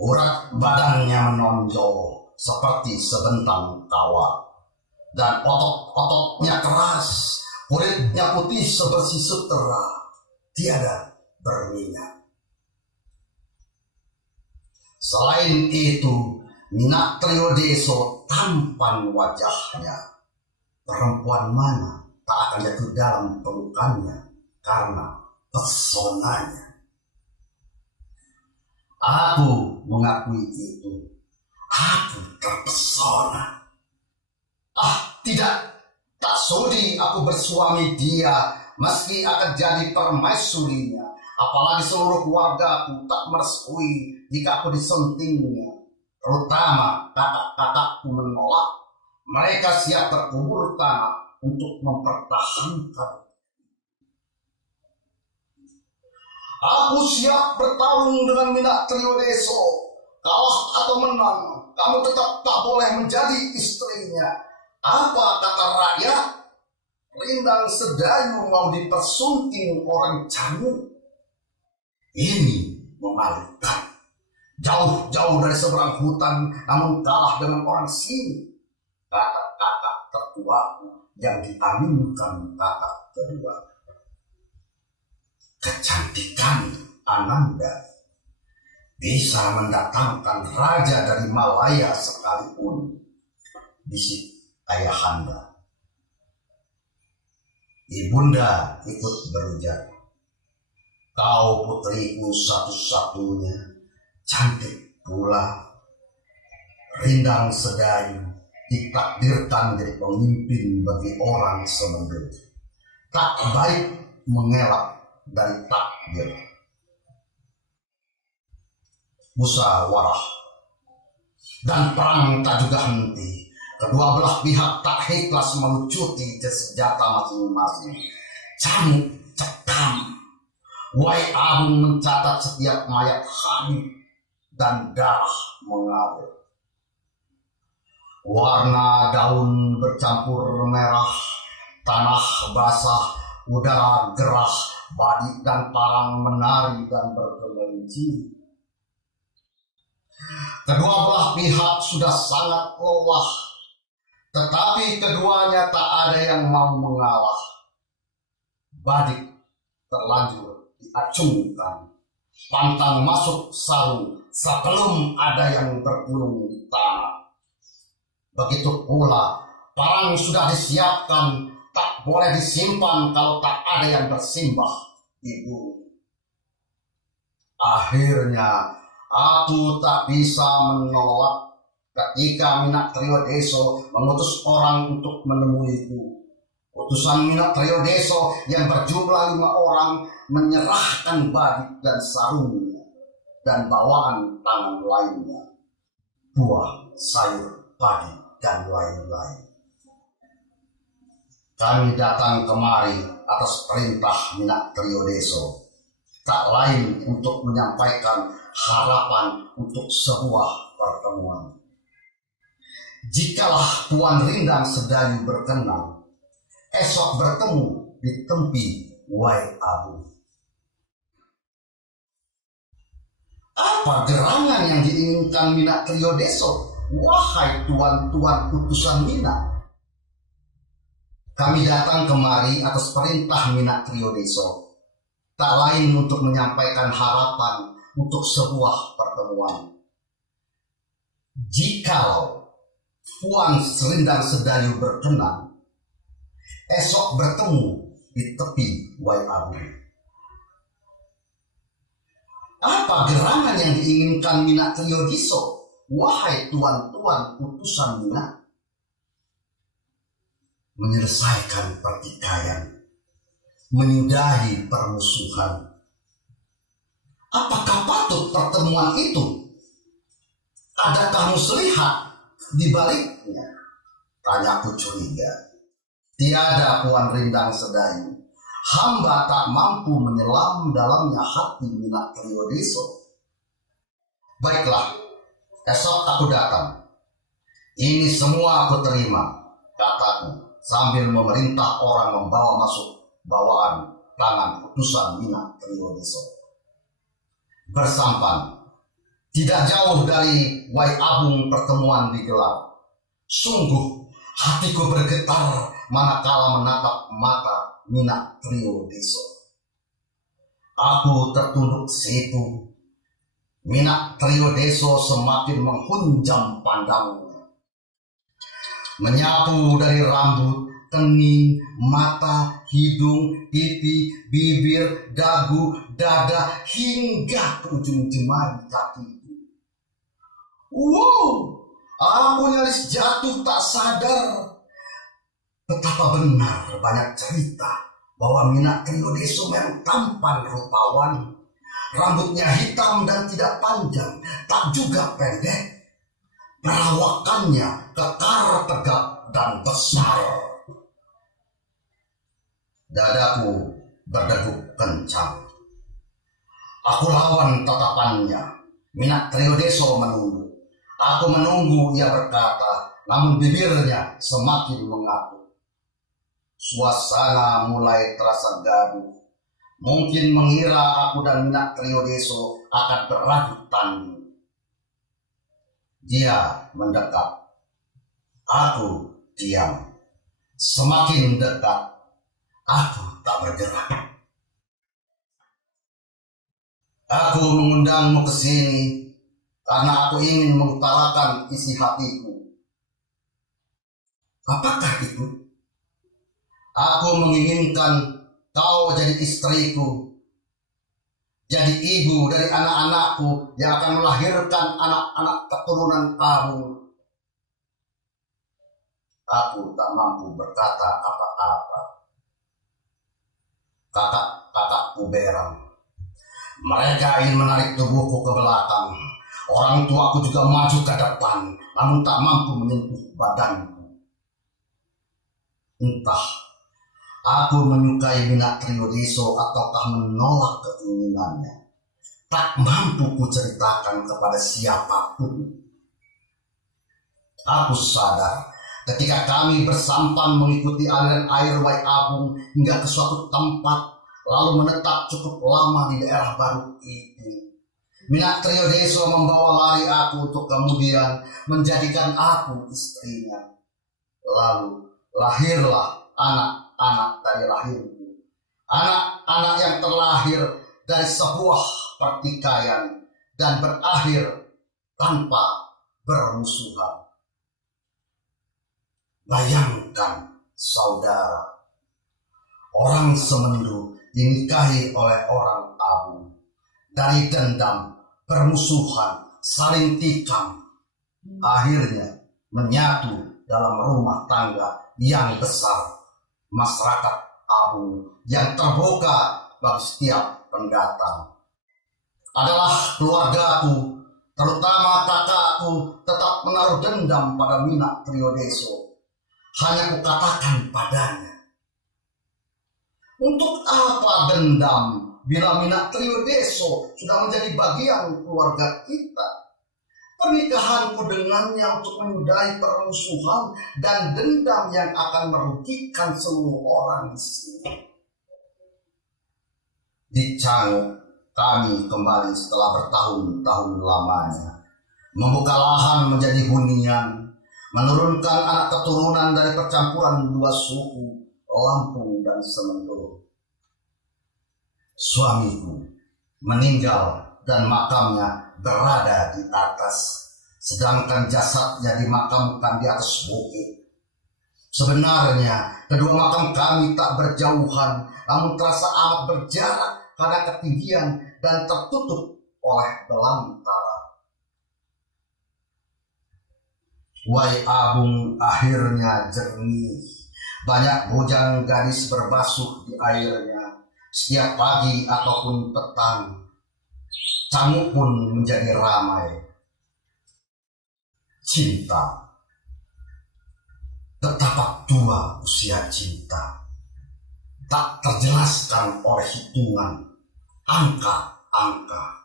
Urat badannya menonjol seperti sebentang kawat. Dan otot-ototnya keras, kulitnya putih sebersih sutera, tiada berminyak. Selain itu, Mina Trio Deso tampan wajahnya. Perempuan mana tak akan jatuh dalam pelukannya karena pesonanya. Aku mengakui itu. Aku terpesona. Tidak, tak sudi aku bersuami dia, meski akan jadi permaisurinya. Apalagi seluruh keluargaku tak merestui jika aku disentingnya. Terutama kakak-kakakku menolak. Mereka siap terkubur tanah untuk mempertahankan. Aku siap bertarung dengan Minak Triodeso. Kalah atau menang, kamu tetap tak boleh menjadi istrinya. Apa kata rakyat? Rindang Sedayu mau dipersunting orang Canggu. Ini memalukan. Jauh-jauh dari seberang hutan, namun kalah dengan orang sini. Kakak-kakak tertuaku yang diaminkan kakak kedua. Kecantikan Ananda bisa mendatangkan raja dari Malaya sekalipun, bisik ayahanda. Ibunda ikut berujar, kau putriku satu-satunya, cantik pula. Rindang Sedayu ditakdirkan menjadi pemimpin bagi orang Semendut. Tak baik mengelak dari takdir. Musyawarah dan perang tak juga henti. Kedua belah pihak tak ikhlas melucuti senjata masing-masing. Camuk cekam, Wai Abung mencatat setiap mayat Habib dan darah mengalir. Warna daun bercampur merah, tanah basah, udara gerah, badik dan parang menari dan bergemericik. Kedua belah pihak sudah sangat lelah, tetapi keduanya tak ada yang mau mengalah. Badik terlanjur diacungkan, pantang masuk sarung sebelum ada yang bergulung di tanah. Begitu pula parang sudah disiapkan, tak boleh disimpan kalau tak ada yang bersimbah di bumi. Akhirnya aku tak bisa menolak ketika Minak Triodeso mengutus orang untuk menemuiku. Utusan Minak Triodeso yang berjumlah 5 orang menyerahkan badik dan sarungnya dan bawaan tangan lainnya, buah, sayur, padi, dan lain-lain. Kami datang kemari atas perintah Minak Triodeso, tak lain untuk menyampaikan harapan untuk sebuah pertemuan. Jikalah Tuan Rindang Sedayu berkenan, esok bertemu di tempi Wai Abung. Apa gerangan yang diinginkan Minak Triodeso, wahai tuan-tuan utusan Minak? Kami datang kemari atas perintah Minak Triodeso, tak lain untuk menyampaikan harapan untuk sebuah pertemuan. Jikalau Puan Rindang Sedayu berkenan, esok bertemu di tepi Wai Abung. Apa gerangan yang diinginkan Minak Triodeso, wahai tuan-tuan utusan Minak? Menyelesaikan pertikaian, menyudahi permusuhan. Apakah patut pertemuan itu? Adakah muslihat di baliknya? Tanyaku curiga. Tiada, Puan Rindang Sedayu. Hamba tak mampu menyelam dalamnya hati Minak Triodeso. Baiklah, esok aku datang. Ini semua aku terima, kataku, sambil memerintah orang membawa masuk bawaan tangan utusan Minak Triodeso. Bersampan, tidak jauh dari Wai Abung pertemuan digelar. Sungguh hatiku bergetar manakala menatap mata Minak Triodeso. Aku tertunduk situ. Minak Triodeso semakin menghunjam pandangnya, menyapu dari rambut, kening, mata, hidung, pipi, bibir, dagu, dada, hingga ke ujung jemari kakiku. Wow, aku nyaris jatuh tak sadar. Betapa benar banyak cerita bahwa Minak Triodeso memang tampan rupawan, rambutnya hitam dan tidak panjang, tak juga pendek. Perawakannya kekar, tegap, dan besar. Dadaku berdegup kencang. Aku lawan tatapannya. Minak Triodeso menunggu. Aku menunggu, ia berkata, namun bibirnya semakin mengatur. Suasana mulai terasa gaduh. Mungkin mengira aku dan Minak Triodeso akan beradu tanding. Dia mendekat. Aku diam. Semakin dekat, aku tak bergerak. Aku mengundangmu ke sini karena aku ingin mengutarakan isi hatiku. Apakah itu? Aku menginginkan kau jadi istriku, jadi ibu dari anak-anakku yang akan melahirkan anak-anak keturunan kamu. Aku tak mampu berkata apa-apa. Kakak-kakakku berang. Mereka ingin menarik tubuhku ke belakang. Orang tuaku juga maju ke depan, namun tak mampu menyentuh badanku. Entah aku menyukai Minak Triodeso ataukah menolak keinginannya. Tak mampu kuceritakan kepada siapapun. Aku sadar ketika kami bersampan mengikuti aliran air Wai Abung hingga ke suatu tempat, lalu menetap cukup lama di daerah baru itu. Minak Triodeso membawa lari aku untuk kemudian menjadikan aku istrinya. Lalu lahirlah anak-anak dari lahirku. Anak-anak yang terlahir dari sebuah pertikaian dan berakhir tanpa bermusuhan. Bayangkan saudara, orang Semendu dinikahi oleh orang Abung. Dari dendam, permusuhan, saling tikam, akhirnya menyatu dalam rumah tangga yang besar, masyarakat Abung yang terbuka bagi setiap pendatang. Adalah keluargaku, terutama kakakku, tetap menaruh dendam pada Minak Triodeso. Hanya kukatakan padanya, untuk apa dendam bila Minak Triodeso sudah menjadi bagian keluarga kita? Pernikahanku dengannya untuk menyudahi permusuhan dan dendam yang akan merugikan seluruh orang di sini. Di Canggu kami kembali setelah bertahun-tahun lamanya, membuka lahan menjadi hunian, menurunkan anak keturunan dari percampuran dua suku, Lampung dan Semendu. Suamiku meninggal dan makamnya berada di atas, sedangkan jasadnya dimakamkan di atas bukit. Sebenarnya kedua makam kami tak berjauhan, namun terasa amat berjarak karena ketinggian dan tertutup oleh belantara. Wai Abung akhirnya jernih. Banyak bujang gadis berbasuh di airnya setiap pagi ataupun petang. Canggu pun menjadi ramai. Cinta. Betapa tua usia cinta. Tak terjelaskan oleh hitungan, angka-angka.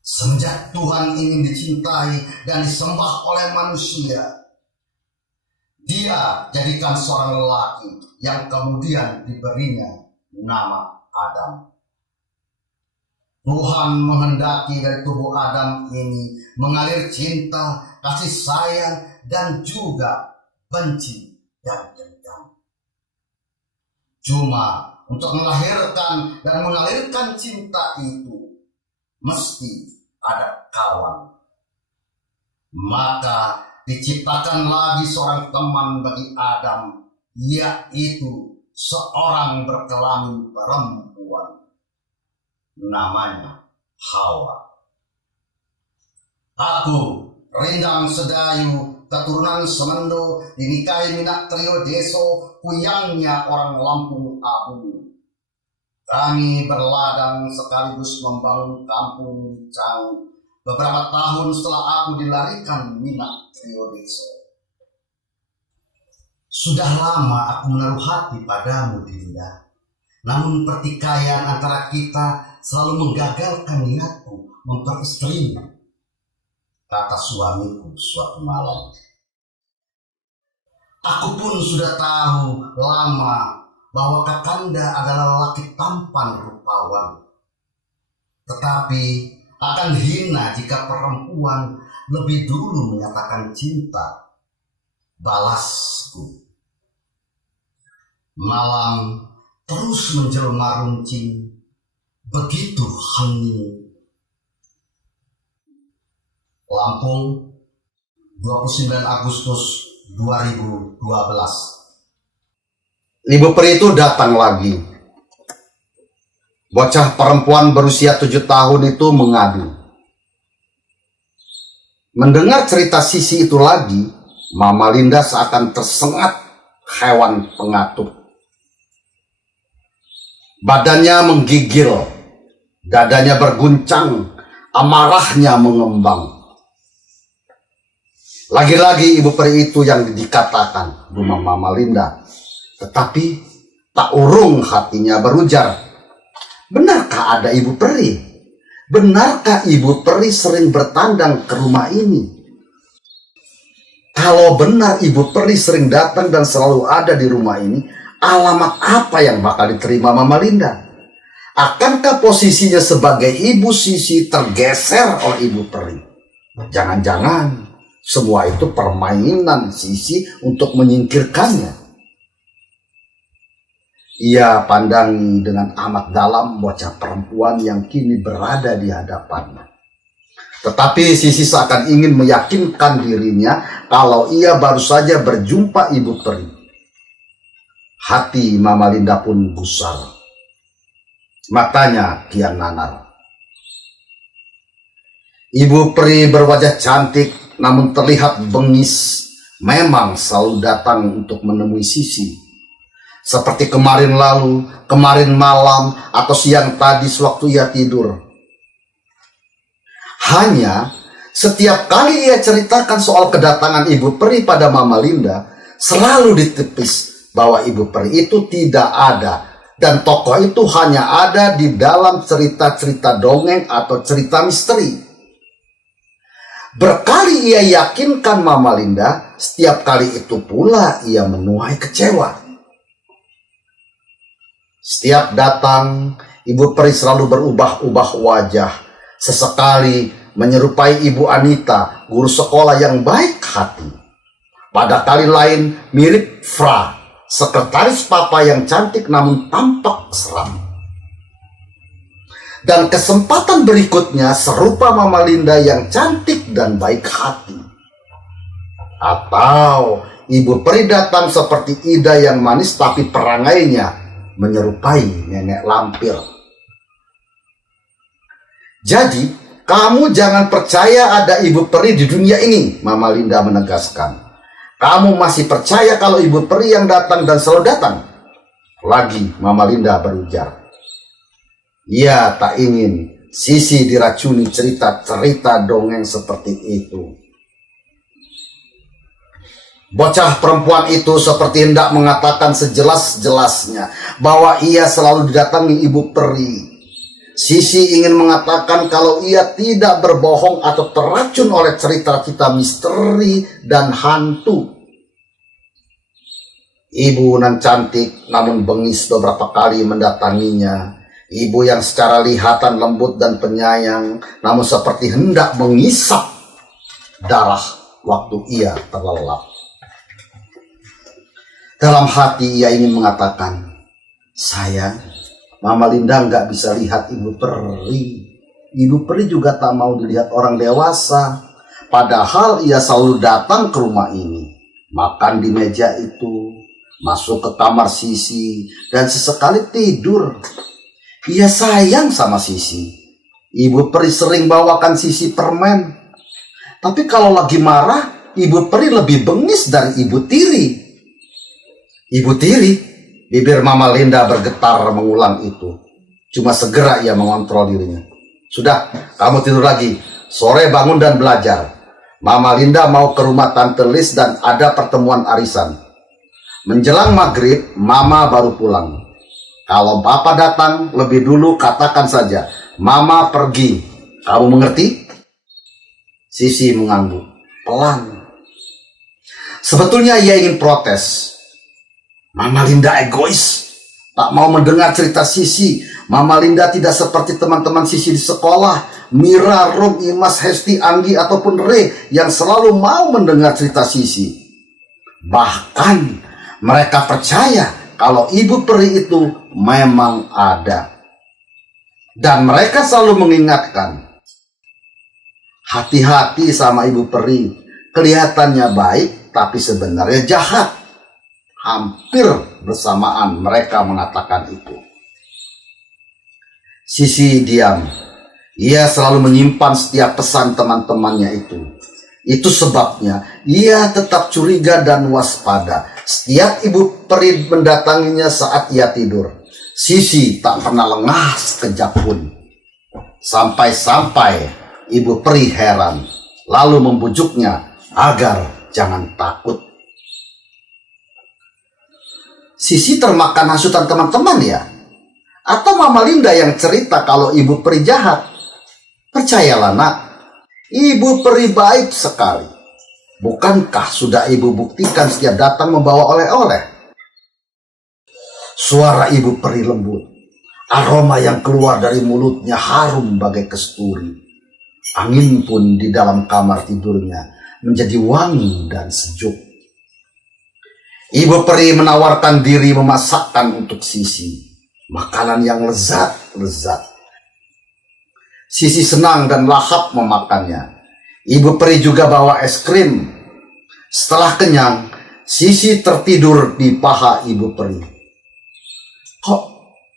Semenjak Tuhan ingin dicintai dan disembah oleh manusia, Dia jadikan seorang lelaki yang kemudian diberinya nama Adam. Tuhan menghendaki dari tubuh Adam ini mengalir cinta, kasih sayang, dan juga benci dan dendam. Cuma untuk melahirkan dan mengalirkan cinta itu, mesti ada kawan. Maka diciptakan lagi seorang teman bagi Adam, yaitu seorang berkelamin perempuan. Namanya Hawa. Aku, Rindang Sedayu, keturunan Semendo, dinikahi Minak Trio Deso, kuyangnya orang Lampung Abu. Kami berladang sekaligus membangun kampung Cang. Beberapa tahun setelah aku dilarikan Minak Trio Deso. Sudah lama aku menaruh hati padamu, Dinda. Namun pertikaian antara kita selalu menggagalkan niatku memperistrimu, kata suamiku suatu malam. Aku pun sudah tahu lama bahwa Kakanda adalah lelaki tampan rupawan. Tetapi akan hina jika perempuan lebih dulu menyatakan cinta. Balasku. Malam terus menjelma runcing, begitu hening. Lampung, 29 Agustus 2012. Ibu peri itu datang lagi. Bocah perempuan berusia 7 tahun itu mengadu. Mendengar cerita Sisi itu lagi, Mama Linda seakan tersengat hewan pengatuk. Badannya menggigil, dadanya berguncang, amarahnya mengembang. Lagi-lagi ibu peri itu yang dikatakan rumah Mama Linda. Tetapi tak urung hatinya berujar, benarkah ada ibu peri? Benarkah ibu peri sering bertandang ke rumah ini? Kalau benar ibu peri sering datang dan selalu ada di rumah ini, alamat apa yang bakal diterima Mama Linda? Akankah posisinya sebagai ibu Sisi tergeser oleh ibu peri? Jangan-jangan semua itu permainan Sisi untuk menyingkirkannya. Ia pandangi dengan amat dalam bocah perempuan yang kini berada di hadapannya. Tetapi Sisi seakan ingin meyakinkan dirinya kalau ia baru saja berjumpa ibu peri. Hati Mama Linda pun gusar. Matanya kian nanar. Ibu peri berwajah cantik namun terlihat bengis. Memang selalu datang untuk menemui Sisi. Seperti kemarin lalu, kemarin malam, atau siang tadi sewaktu ia tidur. Hanya setiap kali ia ceritakan soal kedatangan ibu peri pada Mama Linda, selalu ditepis bahwa ibu peri itu tidak ada. Dan tokoh itu hanya ada di dalam cerita-cerita dongeng atau cerita misteri. Berkali ia yakinkan Mama Linda, setiap kali itu pula ia menuai kecewa. Setiap datang, ibu peri selalu berubah-ubah wajah. Sesekali menyerupai Ibu Anita, guru sekolah yang baik hati. Pada kali lain mirip Fra, sekretaris papa yang cantik namun tampak seram. Dan kesempatan berikutnya serupa Mama Linda yang cantik dan baik hati. Atau ibu peri datang seperti Ida yang manis tapi perangainya menyerupai nenek lampir. Jadi, kamu jangan percaya ada ibu peri di dunia ini, Mama Linda menegaskan. Kamu masih percaya kalau ibu peri yang datang dan selalu datang? Lagi Mama Linda berujar. Ia tak ingin Sisi diracuni cerita-cerita dongeng seperti itu. Bocah perempuan itu seperti hendak mengatakan sejelas-jelasnya bahwa ia selalu didatangi ibu peri. Sisi ingin mengatakan kalau ia tidak berbohong atau terracun oleh cerita-cerita misteri dan hantu. Ibu nan cantik namun bengis beberapa kali mendatanginya. Ibu yang secara lihatan lembut dan penyayang namun seperti hendak mengisap darah waktu ia terlelap. Dalam hati ia ingin mengatakan, sayang, Mama Linda nggak bisa lihat ibu peri. Ibu peri juga tak mau dilihat orang dewasa. Padahal ia selalu datang ke rumah ini, makan di meja itu, masuk ke kamar Sisi, dan sesekali tidur. Ia sayang sama Sisi. Ibu peri sering bawakan Sisi permen. Tapi kalau lagi marah, Ibu Peri lebih bengis dari Ibu Tiri. Ibu Tiri, bibir Mama Linda bergetar mengulang itu. Cuma segera ia mengontrol dirinya. Sudah, kamu tidur lagi. Sore bangun dan belajar. Mama Linda mau ke rumah Tante Lis dan ada pertemuan arisan. Menjelang maghrib, Mama baru pulang. Kalau Papa datang lebih dulu, katakan saja, Mama pergi. Kamu mengerti? Sisi mengangguk. Pelan. Sebetulnya ia ingin protes. Mama Linda egois. Tak mau mendengar cerita Sisi. Mama Linda tidak seperti teman-teman Sisi di sekolah. Mira, Rum, Imas, Hesti, Anggi, ataupun Re yang selalu mau mendengar cerita Sisi. Bahkan mereka percaya kalau Ibu Peri itu memang ada. Dan mereka selalu mengingatkan, hati-hati sama Ibu Peri. Kelihatannya baik, tapi sebenarnya jahat. Hampir bersamaan mereka mengatakan itu. Sisi diam. Ia selalu menyimpan setiap pesan teman-temannya itu. Itu sebabnya ia tetap curiga dan waspada setiap Ibu Peri mendatanginya saat ia tidur. Sisi tak pernah lengah sekejap pun. Sampai-sampai Ibu Peri heran, lalu membujuknya agar jangan takut. Sisi termakan hasutan teman-teman ya? Atau Mama Linda yang cerita kalau Ibu Peri jahat? Percayalah nak, Ibu Peri baik sekali. Bukankah sudah Ibu buktikan setiap datang membawa oleh-oleh? Suara Ibu Peri lembut. Aroma yang keluar dari mulutnya harum bagai kesturi. Angin pun di dalam kamar tidurnya menjadi wangi dan sejuk. Ibu Peri menawarkan diri memasakkan untuk Sisi makanan yang lezat-lezat. Sisi senang dan lahap memakannya. Ibu Peri juga bawa es krim. Setelah kenyang, Sisi tertidur di paha Ibu Peri. Kok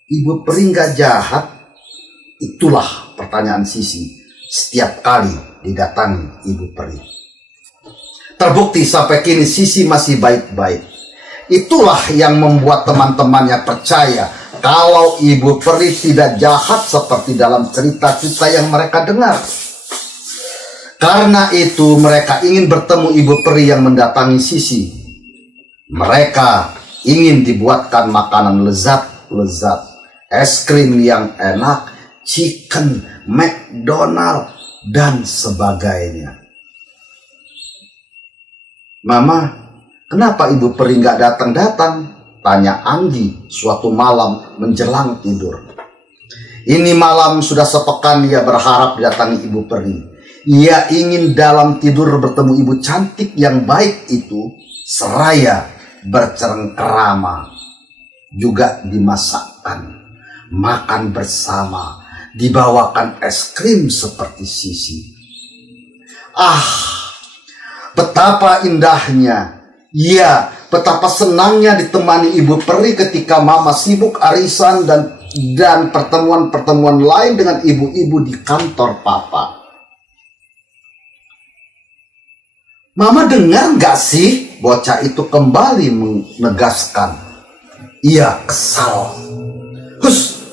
Ibu Peri nggak jahat? Itulah pertanyaan Sisi setiap kali didatangi Ibu Peri. Terbukti sampai kini Sisi masih baik-baik. Itulah yang membuat teman-temannya percaya kalau Ibu Peri tidak jahat seperti dalam cerita-cerita yang mereka dengar. Karena itu mereka ingin bertemu Ibu Peri yang mendatangi Sisi. Mereka ingin dibuatkan makanan lezat-lezat, es krim yang enak, chicken, McDonald, dan sebagainya. Mama, kenapa Ibu Peri nggak datang-datang? Tanya Anggi suatu malam menjelang tidur. Ini malam sudah sepekan ia berharap didatangi Ibu Peri. Ia ingin dalam tidur bertemu ibu cantik yang baik itu, seraya bercengkerama. Juga dimasakkan, makan bersama, dibawakan es krim seperti Sisi. Betapa indahnya. Ya, betapa senangnya ditemani Ibu Peri ketika Mama sibuk arisan dan pertemuan-pertemuan lain dengan ibu-ibu di kantor Papa. Mama dengar gak sih? Bocah itu kembali menegaskan. Ia kesal. Hus,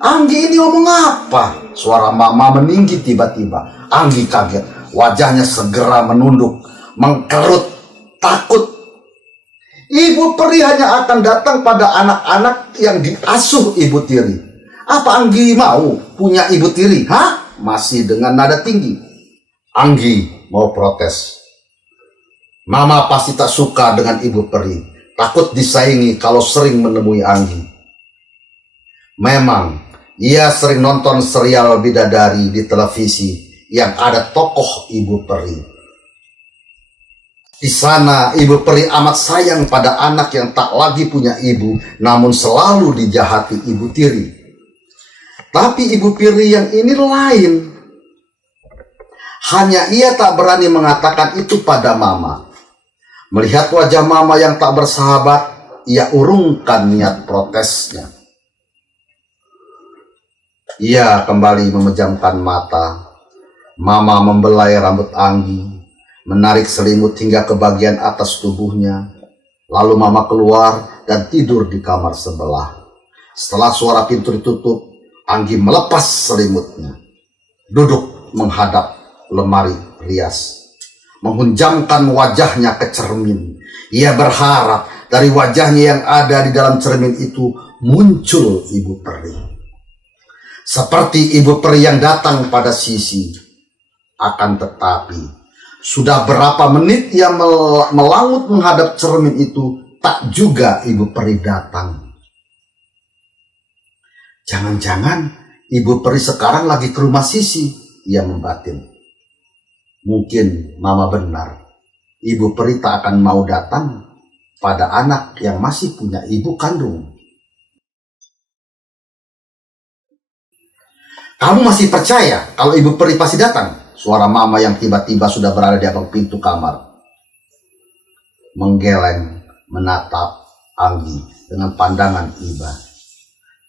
Anggi ini ngomong apa? Suara Mama meninggi tiba-tiba. Anggi kaget. Wajahnya segera menunduk, mengkerut, takut. Ibu Peri hanya akan datang pada anak-anak yang diasuh Ibu Tiri. Apa Anggi mau punya Ibu Tiri? Masih dengan nada tinggi. Anggi mau protes. Mama pasti tak suka dengan Ibu Peri. Takut disaingi kalau sering menemui Anggi. Memang, ia sering nonton serial bidadari di televisi yang ada tokoh Ibu Peri. Di sana Ibu Peri amat sayang pada anak yang tak lagi punya ibu, namun selalu dijahati Ibu Tiri. Tapi Ibu Peri yang ini lain. Hanya ia tak berani mengatakan itu pada Mama. Melihat wajah Mama yang tak bersahabat, ia urungkan niat protesnya. Ia kembali memejamkan mata. Mama membelai rambut Anggi, menarik selimut hingga ke bagian atas tubuhnya. Lalu Mama keluar dan tidur di kamar sebelah. Setelah suara pintu ditutup, Anggi melepas selimutnya, duduk menghadap lemari rias, menghunjamkan wajahnya ke cermin. Ia berharap dari wajahnya yang ada di dalam cermin itu muncul Ibu Peri. Seperti Ibu Peri yang datang pada Sisi. Akan tetapi, sudah berapa menit ia melangut menghadap cermin itu, tak juga Ibu Peri datang. Jangan-jangan Ibu Peri sekarang lagi ke rumah Sisi, ia membatin. Mungkin Mama benar. Ibu Peri tak akan mau datang pada anak yang masih punya ibu kandung. Kamu masih percaya kalau Ibu Peri pasti datang? Suara Mama yang tiba-tiba sudah berada di abang pintu kamar menggeleng menatap Anggi dengan pandangan iba.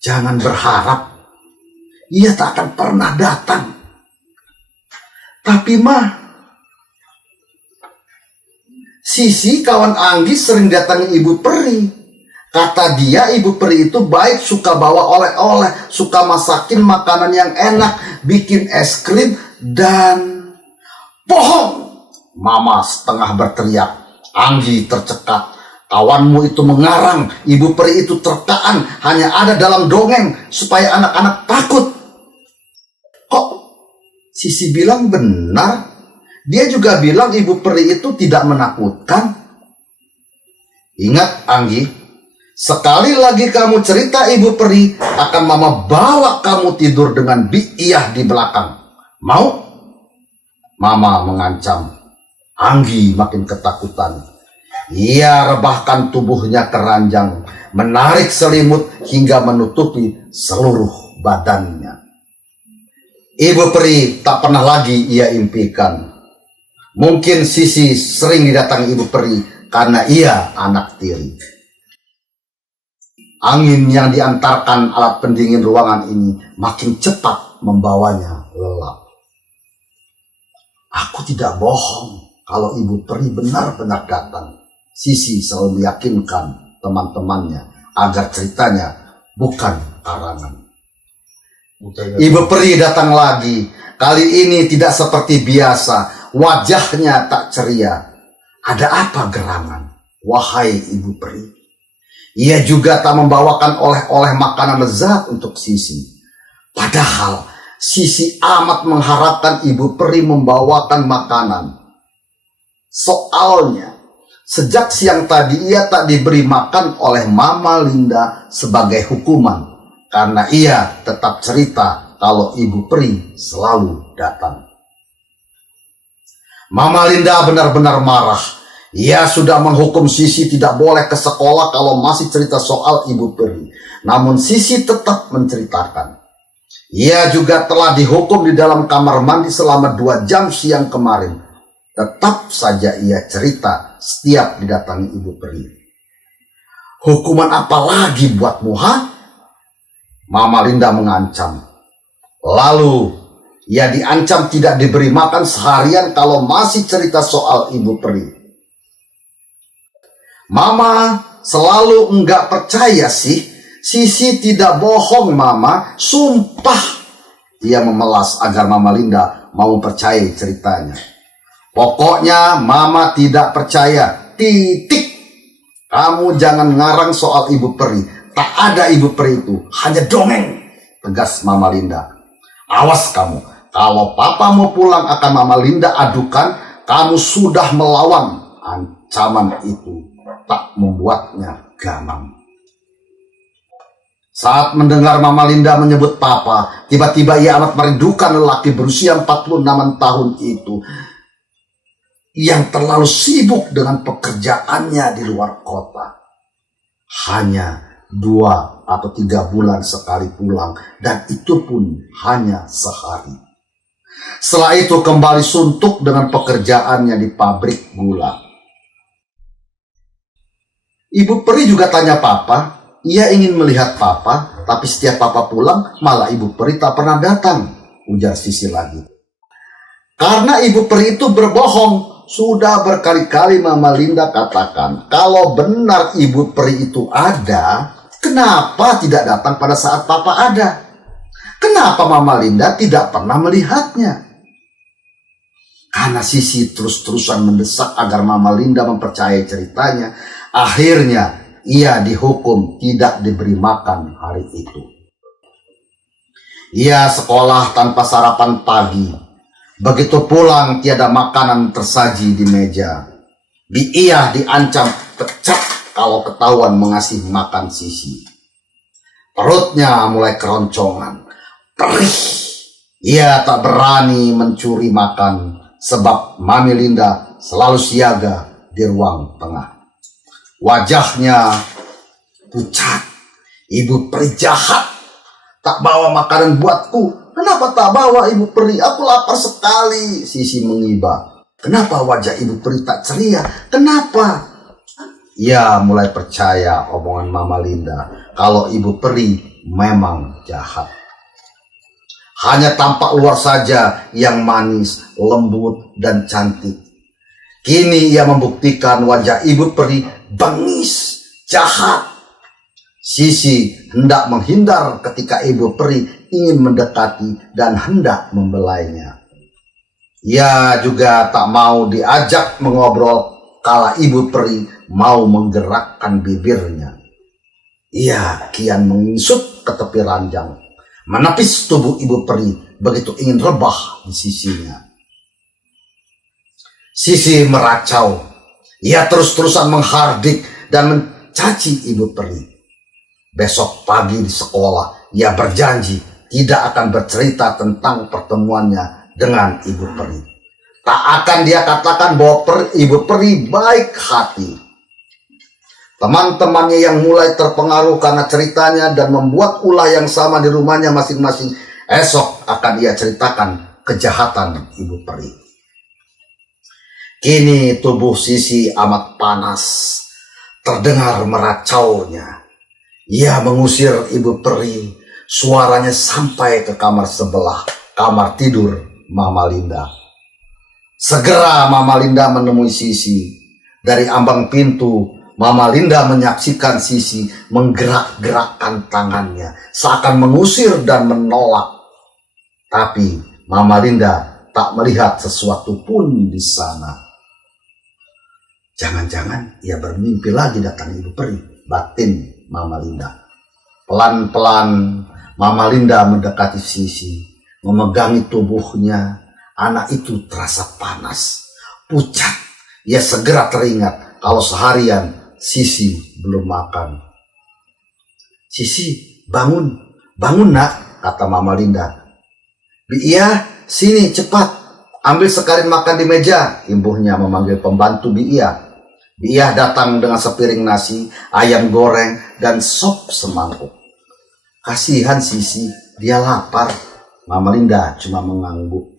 Jangan berharap ia tak akan pernah datang. Tapi Sisi kawan Anggi sering datangi Ibu Peri. Kata dia Ibu Peri itu baik, suka bawa oleh-oleh, suka masakin makanan yang enak, bikin es krim, dan... Bohong! Mama setengah berteriak. Anggi tercekat. Kawanmu itu mengarang, Ibu Peri itu terkaan, hanya ada dalam dongeng supaya anak-anak takut. Kok Sisi bilang benar? Dia juga bilang Ibu Peri itu tidak menakutkan. Ingat Anggi, sekali lagi kamu cerita Ibu Peri, akan Mama bawa kamu tidur dengan Bi'iyah di belakang. Mau? Mama mengancam. Anggi makin ketakutan. Ia rebahkan tubuhnya ke ranjang, menarik selimut hingga menutupi seluruh badannya. Ibu Peri tak pernah lagi ia impikan. Mungkin Sisi sering didatangi Ibu Peri karena ia anak tiri. Angin yang diantarkan alat pendingin ruangan ini makin cepat membawanya lelap. Aku tidak bohong kalau Ibu Peri benar-benar datang. Sisi selalu meyakinkan teman-temannya agar ceritanya bukan karangan. Ibu Peri datang lagi. Kali ini tidak seperti biasa. Wajahnya tak ceria. Ada apa gerangan? Wahai Ibu Peri. Ia juga tak membawakan oleh-oleh makanan lezat untuk Sisi. Padahal Sisi amat mengharapkan Ibu Peri membawakan makanan. Soalnya, sejak siang tadi ia tak diberi makan oleh Mama Linda sebagai hukuman. Karena ia tetap cerita kalau Ibu Peri selalu datang. Mama Linda benar-benar marah. Ia sudah menghukum Sisi tidak boleh ke sekolah kalau masih cerita soal Ibu Peri. Namun Sisi tetap menceritakan. Ia juga telah dihukum di dalam kamar mandi selama 2 jam siang kemarin. Tetap saja ia cerita setiap didatangi Ibu Peri. Hukuman apa lagi buatmu, ha? Mama Linda mengancam. Lalu ia diancam tidak diberi makan seharian kalau masih cerita soal Ibu Peri. Mama selalu enggak percaya sih. Sisi tidak bohong Mama, sumpah. Ia memelas agar Mama Linda mau percaya ceritanya. Pokoknya Mama tidak percaya, titik. Kamu jangan ngarang soal Ibu Peri. Tak ada Ibu Peri itu, hanya dongeng, tegas Mama Linda. Awas kamu, kalau Papa mau pulang akan Mama Linda adukan, kamu sudah melawan. Ancaman itu tak membuatnya gamang. Saat mendengar Mama Linda menyebut Papa, tiba-tiba ia amat merindukan lelaki berusia 46 tahun itu, yang terlalu sibuk dengan pekerjaannya di luar kota. Hanya 2 atau 3 bulan sekali pulang, dan itu pun hanya sehari. Setelah itu kembali suntuk dengan pekerjaannya di pabrik gula. Ibu Peri juga tanya Papa. Ia ingin melihat Papa, tapi setiap Papa pulang malah Ibu Peri tak pernah datang, ujar Sisi lagi. Karena Ibu Peri itu berbohong, sudah berkali-kali Mama Linda katakan, kalau benar Ibu Peri itu ada, kenapa tidak datang pada saat Papa ada? Kenapa Mama Linda tidak pernah melihatnya? Karena Sisi terus-terusan mendesak agar Mama Linda mempercayai ceritanya, akhirnya ia dihukum tidak diberi makan hari itu. Ia sekolah tanpa sarapan pagi. Begitu pulang tiada makanan tersaji di meja. Ia diancam pecat kalau ketahuan mengasih makan Sisi. Perutnya mulai keroncongan, perih. Ia tak berani mencuri makan sebab Mami Linda selalu siaga di ruang tengah. Wajahnya pucat. Ibu Peri jahat. Tak bawa makanan buatku. Kenapa tak bawa Ibu Peri? Aku lapar sekali. Sisi mengiba. Kenapa wajah Ibu Peri tak ceria? Kenapa? Ia mulai percaya omongan Mama Linda kalau Ibu Peri memang jahat. Hanya tampak luar saja yang manis, lembut, dan cantik. Kini ia membuktikan wajah Ibu Peri bengis, jahat. Sisi hendak menghindar ketika Ibu Peri ingin mendekati dan hendak membelainya. Ia juga tak mau diajak mengobrol kala Ibu Peri mau menggerakkan bibirnya. Ia kian mengisut ke tepi ranjang, menepis tubuh Ibu Peri begitu ingin rebah di sisinya. Sisi meracau. Ia terus-terusan menghardik dan mencaci Ibu Peri. Besok pagi di sekolah, ia berjanji tidak akan bercerita tentang pertemuannya dengan Ibu Peri. Tak akan dia katakan bahwa Ibu Peri baik hati. Teman-temannya yang mulai terpengaruh karena ceritanya dan membuat ulah yang sama di rumahnya masing-masing, esok akan ia ceritakan kejahatan Ibu Peri. Kini tubuh Sisi amat panas, terdengar meracaunya. Ia mengusir Ibu Peri. Suaranya sampai ke kamar sebelah, kamar tidur Mama Linda. Segera Mama Linda menemui Sisi. Dari ambang pintu, Mama Linda menyaksikan Sisi menggerak-gerakkan tangannya, seakan mengusir dan menolak. Tapi Mama Linda tak melihat sesuatu pun di sana. Jangan-jangan ia bermimpi lagi datang Ibu Peri, batin Mama Linda. Pelan-pelan Mama Linda mendekati Sisi, memegangi tubuhnya. Anak itu terasa panas, pucat. Ia segera teringat kalau seharian Sisi belum makan. Sisi, bangun, bangun nak, kata Mama Linda. Ia, sini cepat, ambil sekarin makan di meja, imbuhnya memanggil pembantu Ia. Ia datang dengan sepiring nasi, ayam goreng, dan sop semangkuk. Kasihan Sisi, dia lapar. Mama Linda cuma mengangguk.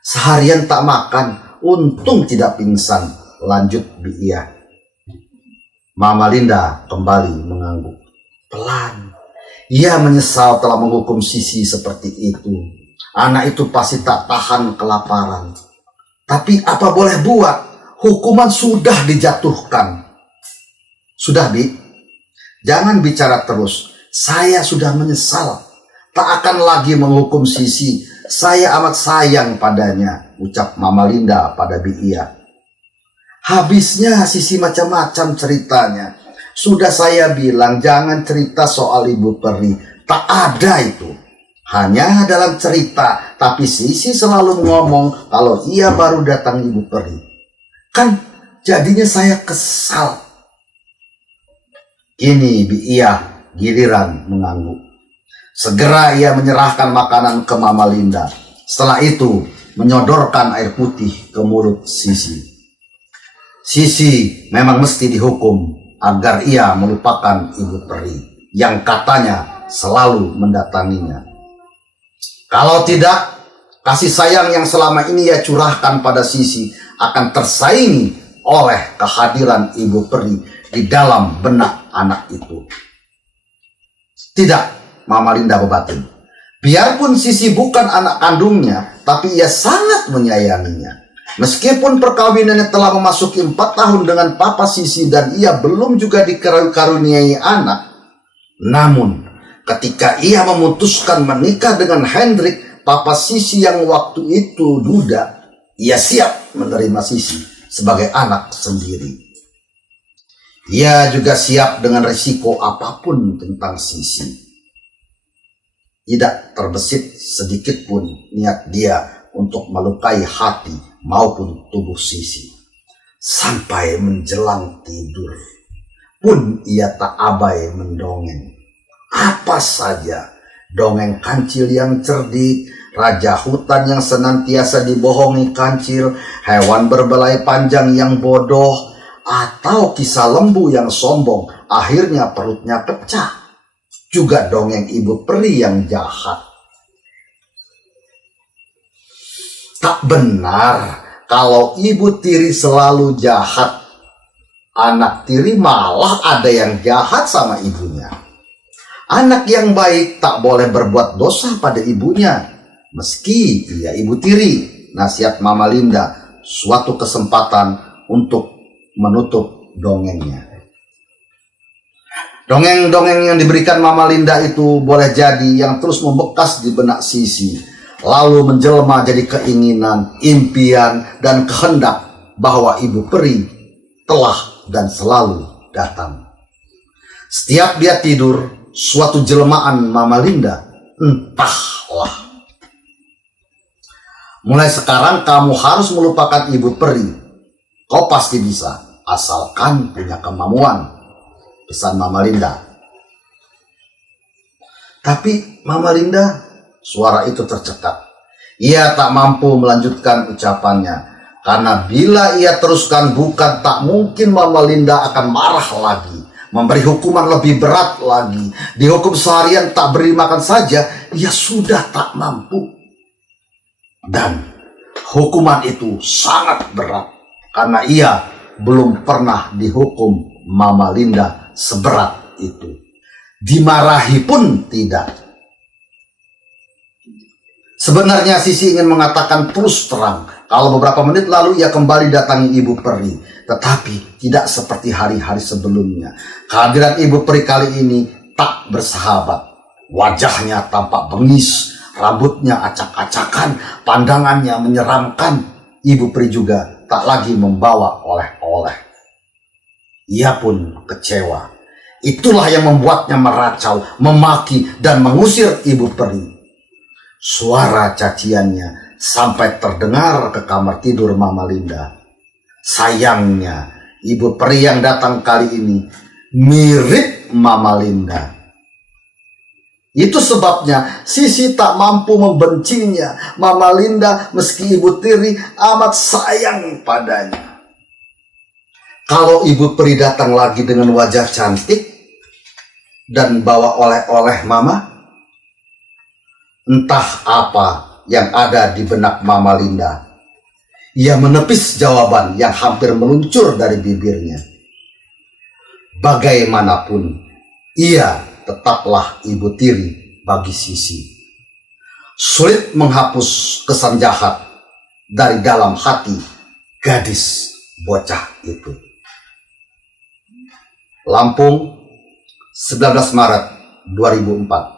Seharian tak makan, untung tidak pingsan, lanjut Ia. Mama Linda kembali mengangguk. Pelan. Ia menyesal telah menghukum Sisi seperti itu. Anak itu pasti tak tahan kelaparan. Tapi apa boleh buat? Hukuman sudah dijatuhkan. Sudah, Bi. Jangan bicara terus. Saya sudah menyesal. Tak akan lagi menghukum Sisi. Saya amat sayang padanya, ucap Mama Linda pada Ia. Habisnya Sisi macam-macam ceritanya. Sudah saya bilang jangan cerita soal Ibu Peri. Tak ada itu. Hanya dalam cerita. Tapi Sisi selalu ngomong kalau ia baru datang Ibu Peri. Kan jadinya saya kesal. Kini Ia giliran mengangguk. Segera ia menyerahkan makanan ke Mama Linda. Setelah itu menyodorkan air putih ke mulut Sisi. Sisi memang mesti dihukum agar ia melupakan Ibu Peri yang katanya selalu mendatanginya. Kalau tidak, kasih sayang yang selama ini ia curahkan pada Sisi akan tersaingi oleh kehadiran Ibu Peri di dalam benak anak itu. Tidak, Mama Linda berbatin. Biarpun Sisi bukan anak kandungnya, tapi ia sangat menyayanginya. Meskipun perkawinannya telah memasuki 4 tahun dengan Papa Sisi dan ia belum juga dikaruniai anak, namun ketika ia memutuskan menikah dengan Hendrik, Papa Sisi yang waktu itu duda, ia siap menerima Sisi sebagai anak sendiri. Ia juga siap dengan risiko apapun tentang Sisi. Tidak terbesit sedikit pun niat dia untuk melukai hati maupun tubuh Sisi. Sampai menjelang tidur pun ia tak abai mendongeng. Apa saja, dongeng kancil yang cerdik, raja hutan yang senantiasa dibohongi kancil, hewan berbelai panjang yang bodoh, atau kisah lembu yang sombong akhirnya perutnya pecah. Juga dongeng ibu peri yang jahat. Tak benar kalau ibu tiri selalu jahat. Anak tiri malah ada yang jahat sama ibunya. Anak yang baik tak boleh berbuat dosa pada ibunya, meski ia ibu tiri. Nasihat Mama Linda, suatu kesempatan untuk menutup dongengnya. Dongeng-dongeng yang diberikan Mama Linda itu boleh jadi yang terus membekas di benak Sisi, lalu menjelma jadi keinginan, impian, dan kehendak bahwa ibu peri telah dan selalu datang. Setiap dia tidur, suatu jelmaan Mama Linda, entahlah. Mulai sekarang kamu harus melupakan ibu peri. Kau pasti bisa, asalkan punya kemampuan, pesan Mama Linda. Tapi Mama Linda, suara itu tercekat. Ia tak mampu melanjutkan ucapannya, karena bila ia teruskan bukan tak mungkin Mama Linda akan marah lagi, memberi hukuman lebih berat lagi. Dihukum seharian tak beri makan saja, ia sudah tak mampu. Dan hukuman itu sangat berat, karena ia belum pernah dihukum Mama Linda seberat itu. Dimarahi pun tidak. Sebenarnya Sisi ingin mengatakan terus terang kalau beberapa menit lalu ia kembali datangi ibu peri, tetapi tidak seperti hari-hari sebelumnya. Kehadiran ibu peri kali ini tak bersahabat. Wajahnya tampak bengis, rambutnya acak-acakan, pandangannya menyeramkan. Ibu peri juga tak lagi membawa oleh-oleh. Ia pun kecewa. Itulah yang membuatnya meracau, memaki, dan mengusir ibu peri. Suara caciannya sampai terdengar ke kamar tidur Mama Linda. Sayangnya, ibu peri yang datang kali ini mirip Mama Linda. Itu sebabnya Sisi tak mampu membencinya. Mama Linda meski ibu tiri amat sayang padanya. Kalau ibu peri datang lagi dengan wajah cantik dan bawa oleh-oleh Mama, entah apa yang ada di benak Mama Linda. Ia menepis jawaban yang hampir meluncur dari bibirnya. Bagaimanapun, ia tetaplah ibu tiri bagi Sisi. Sulit menghapus kesan jahat dari dalam hati gadis bocah itu. Lampung, 19 Maret 2004.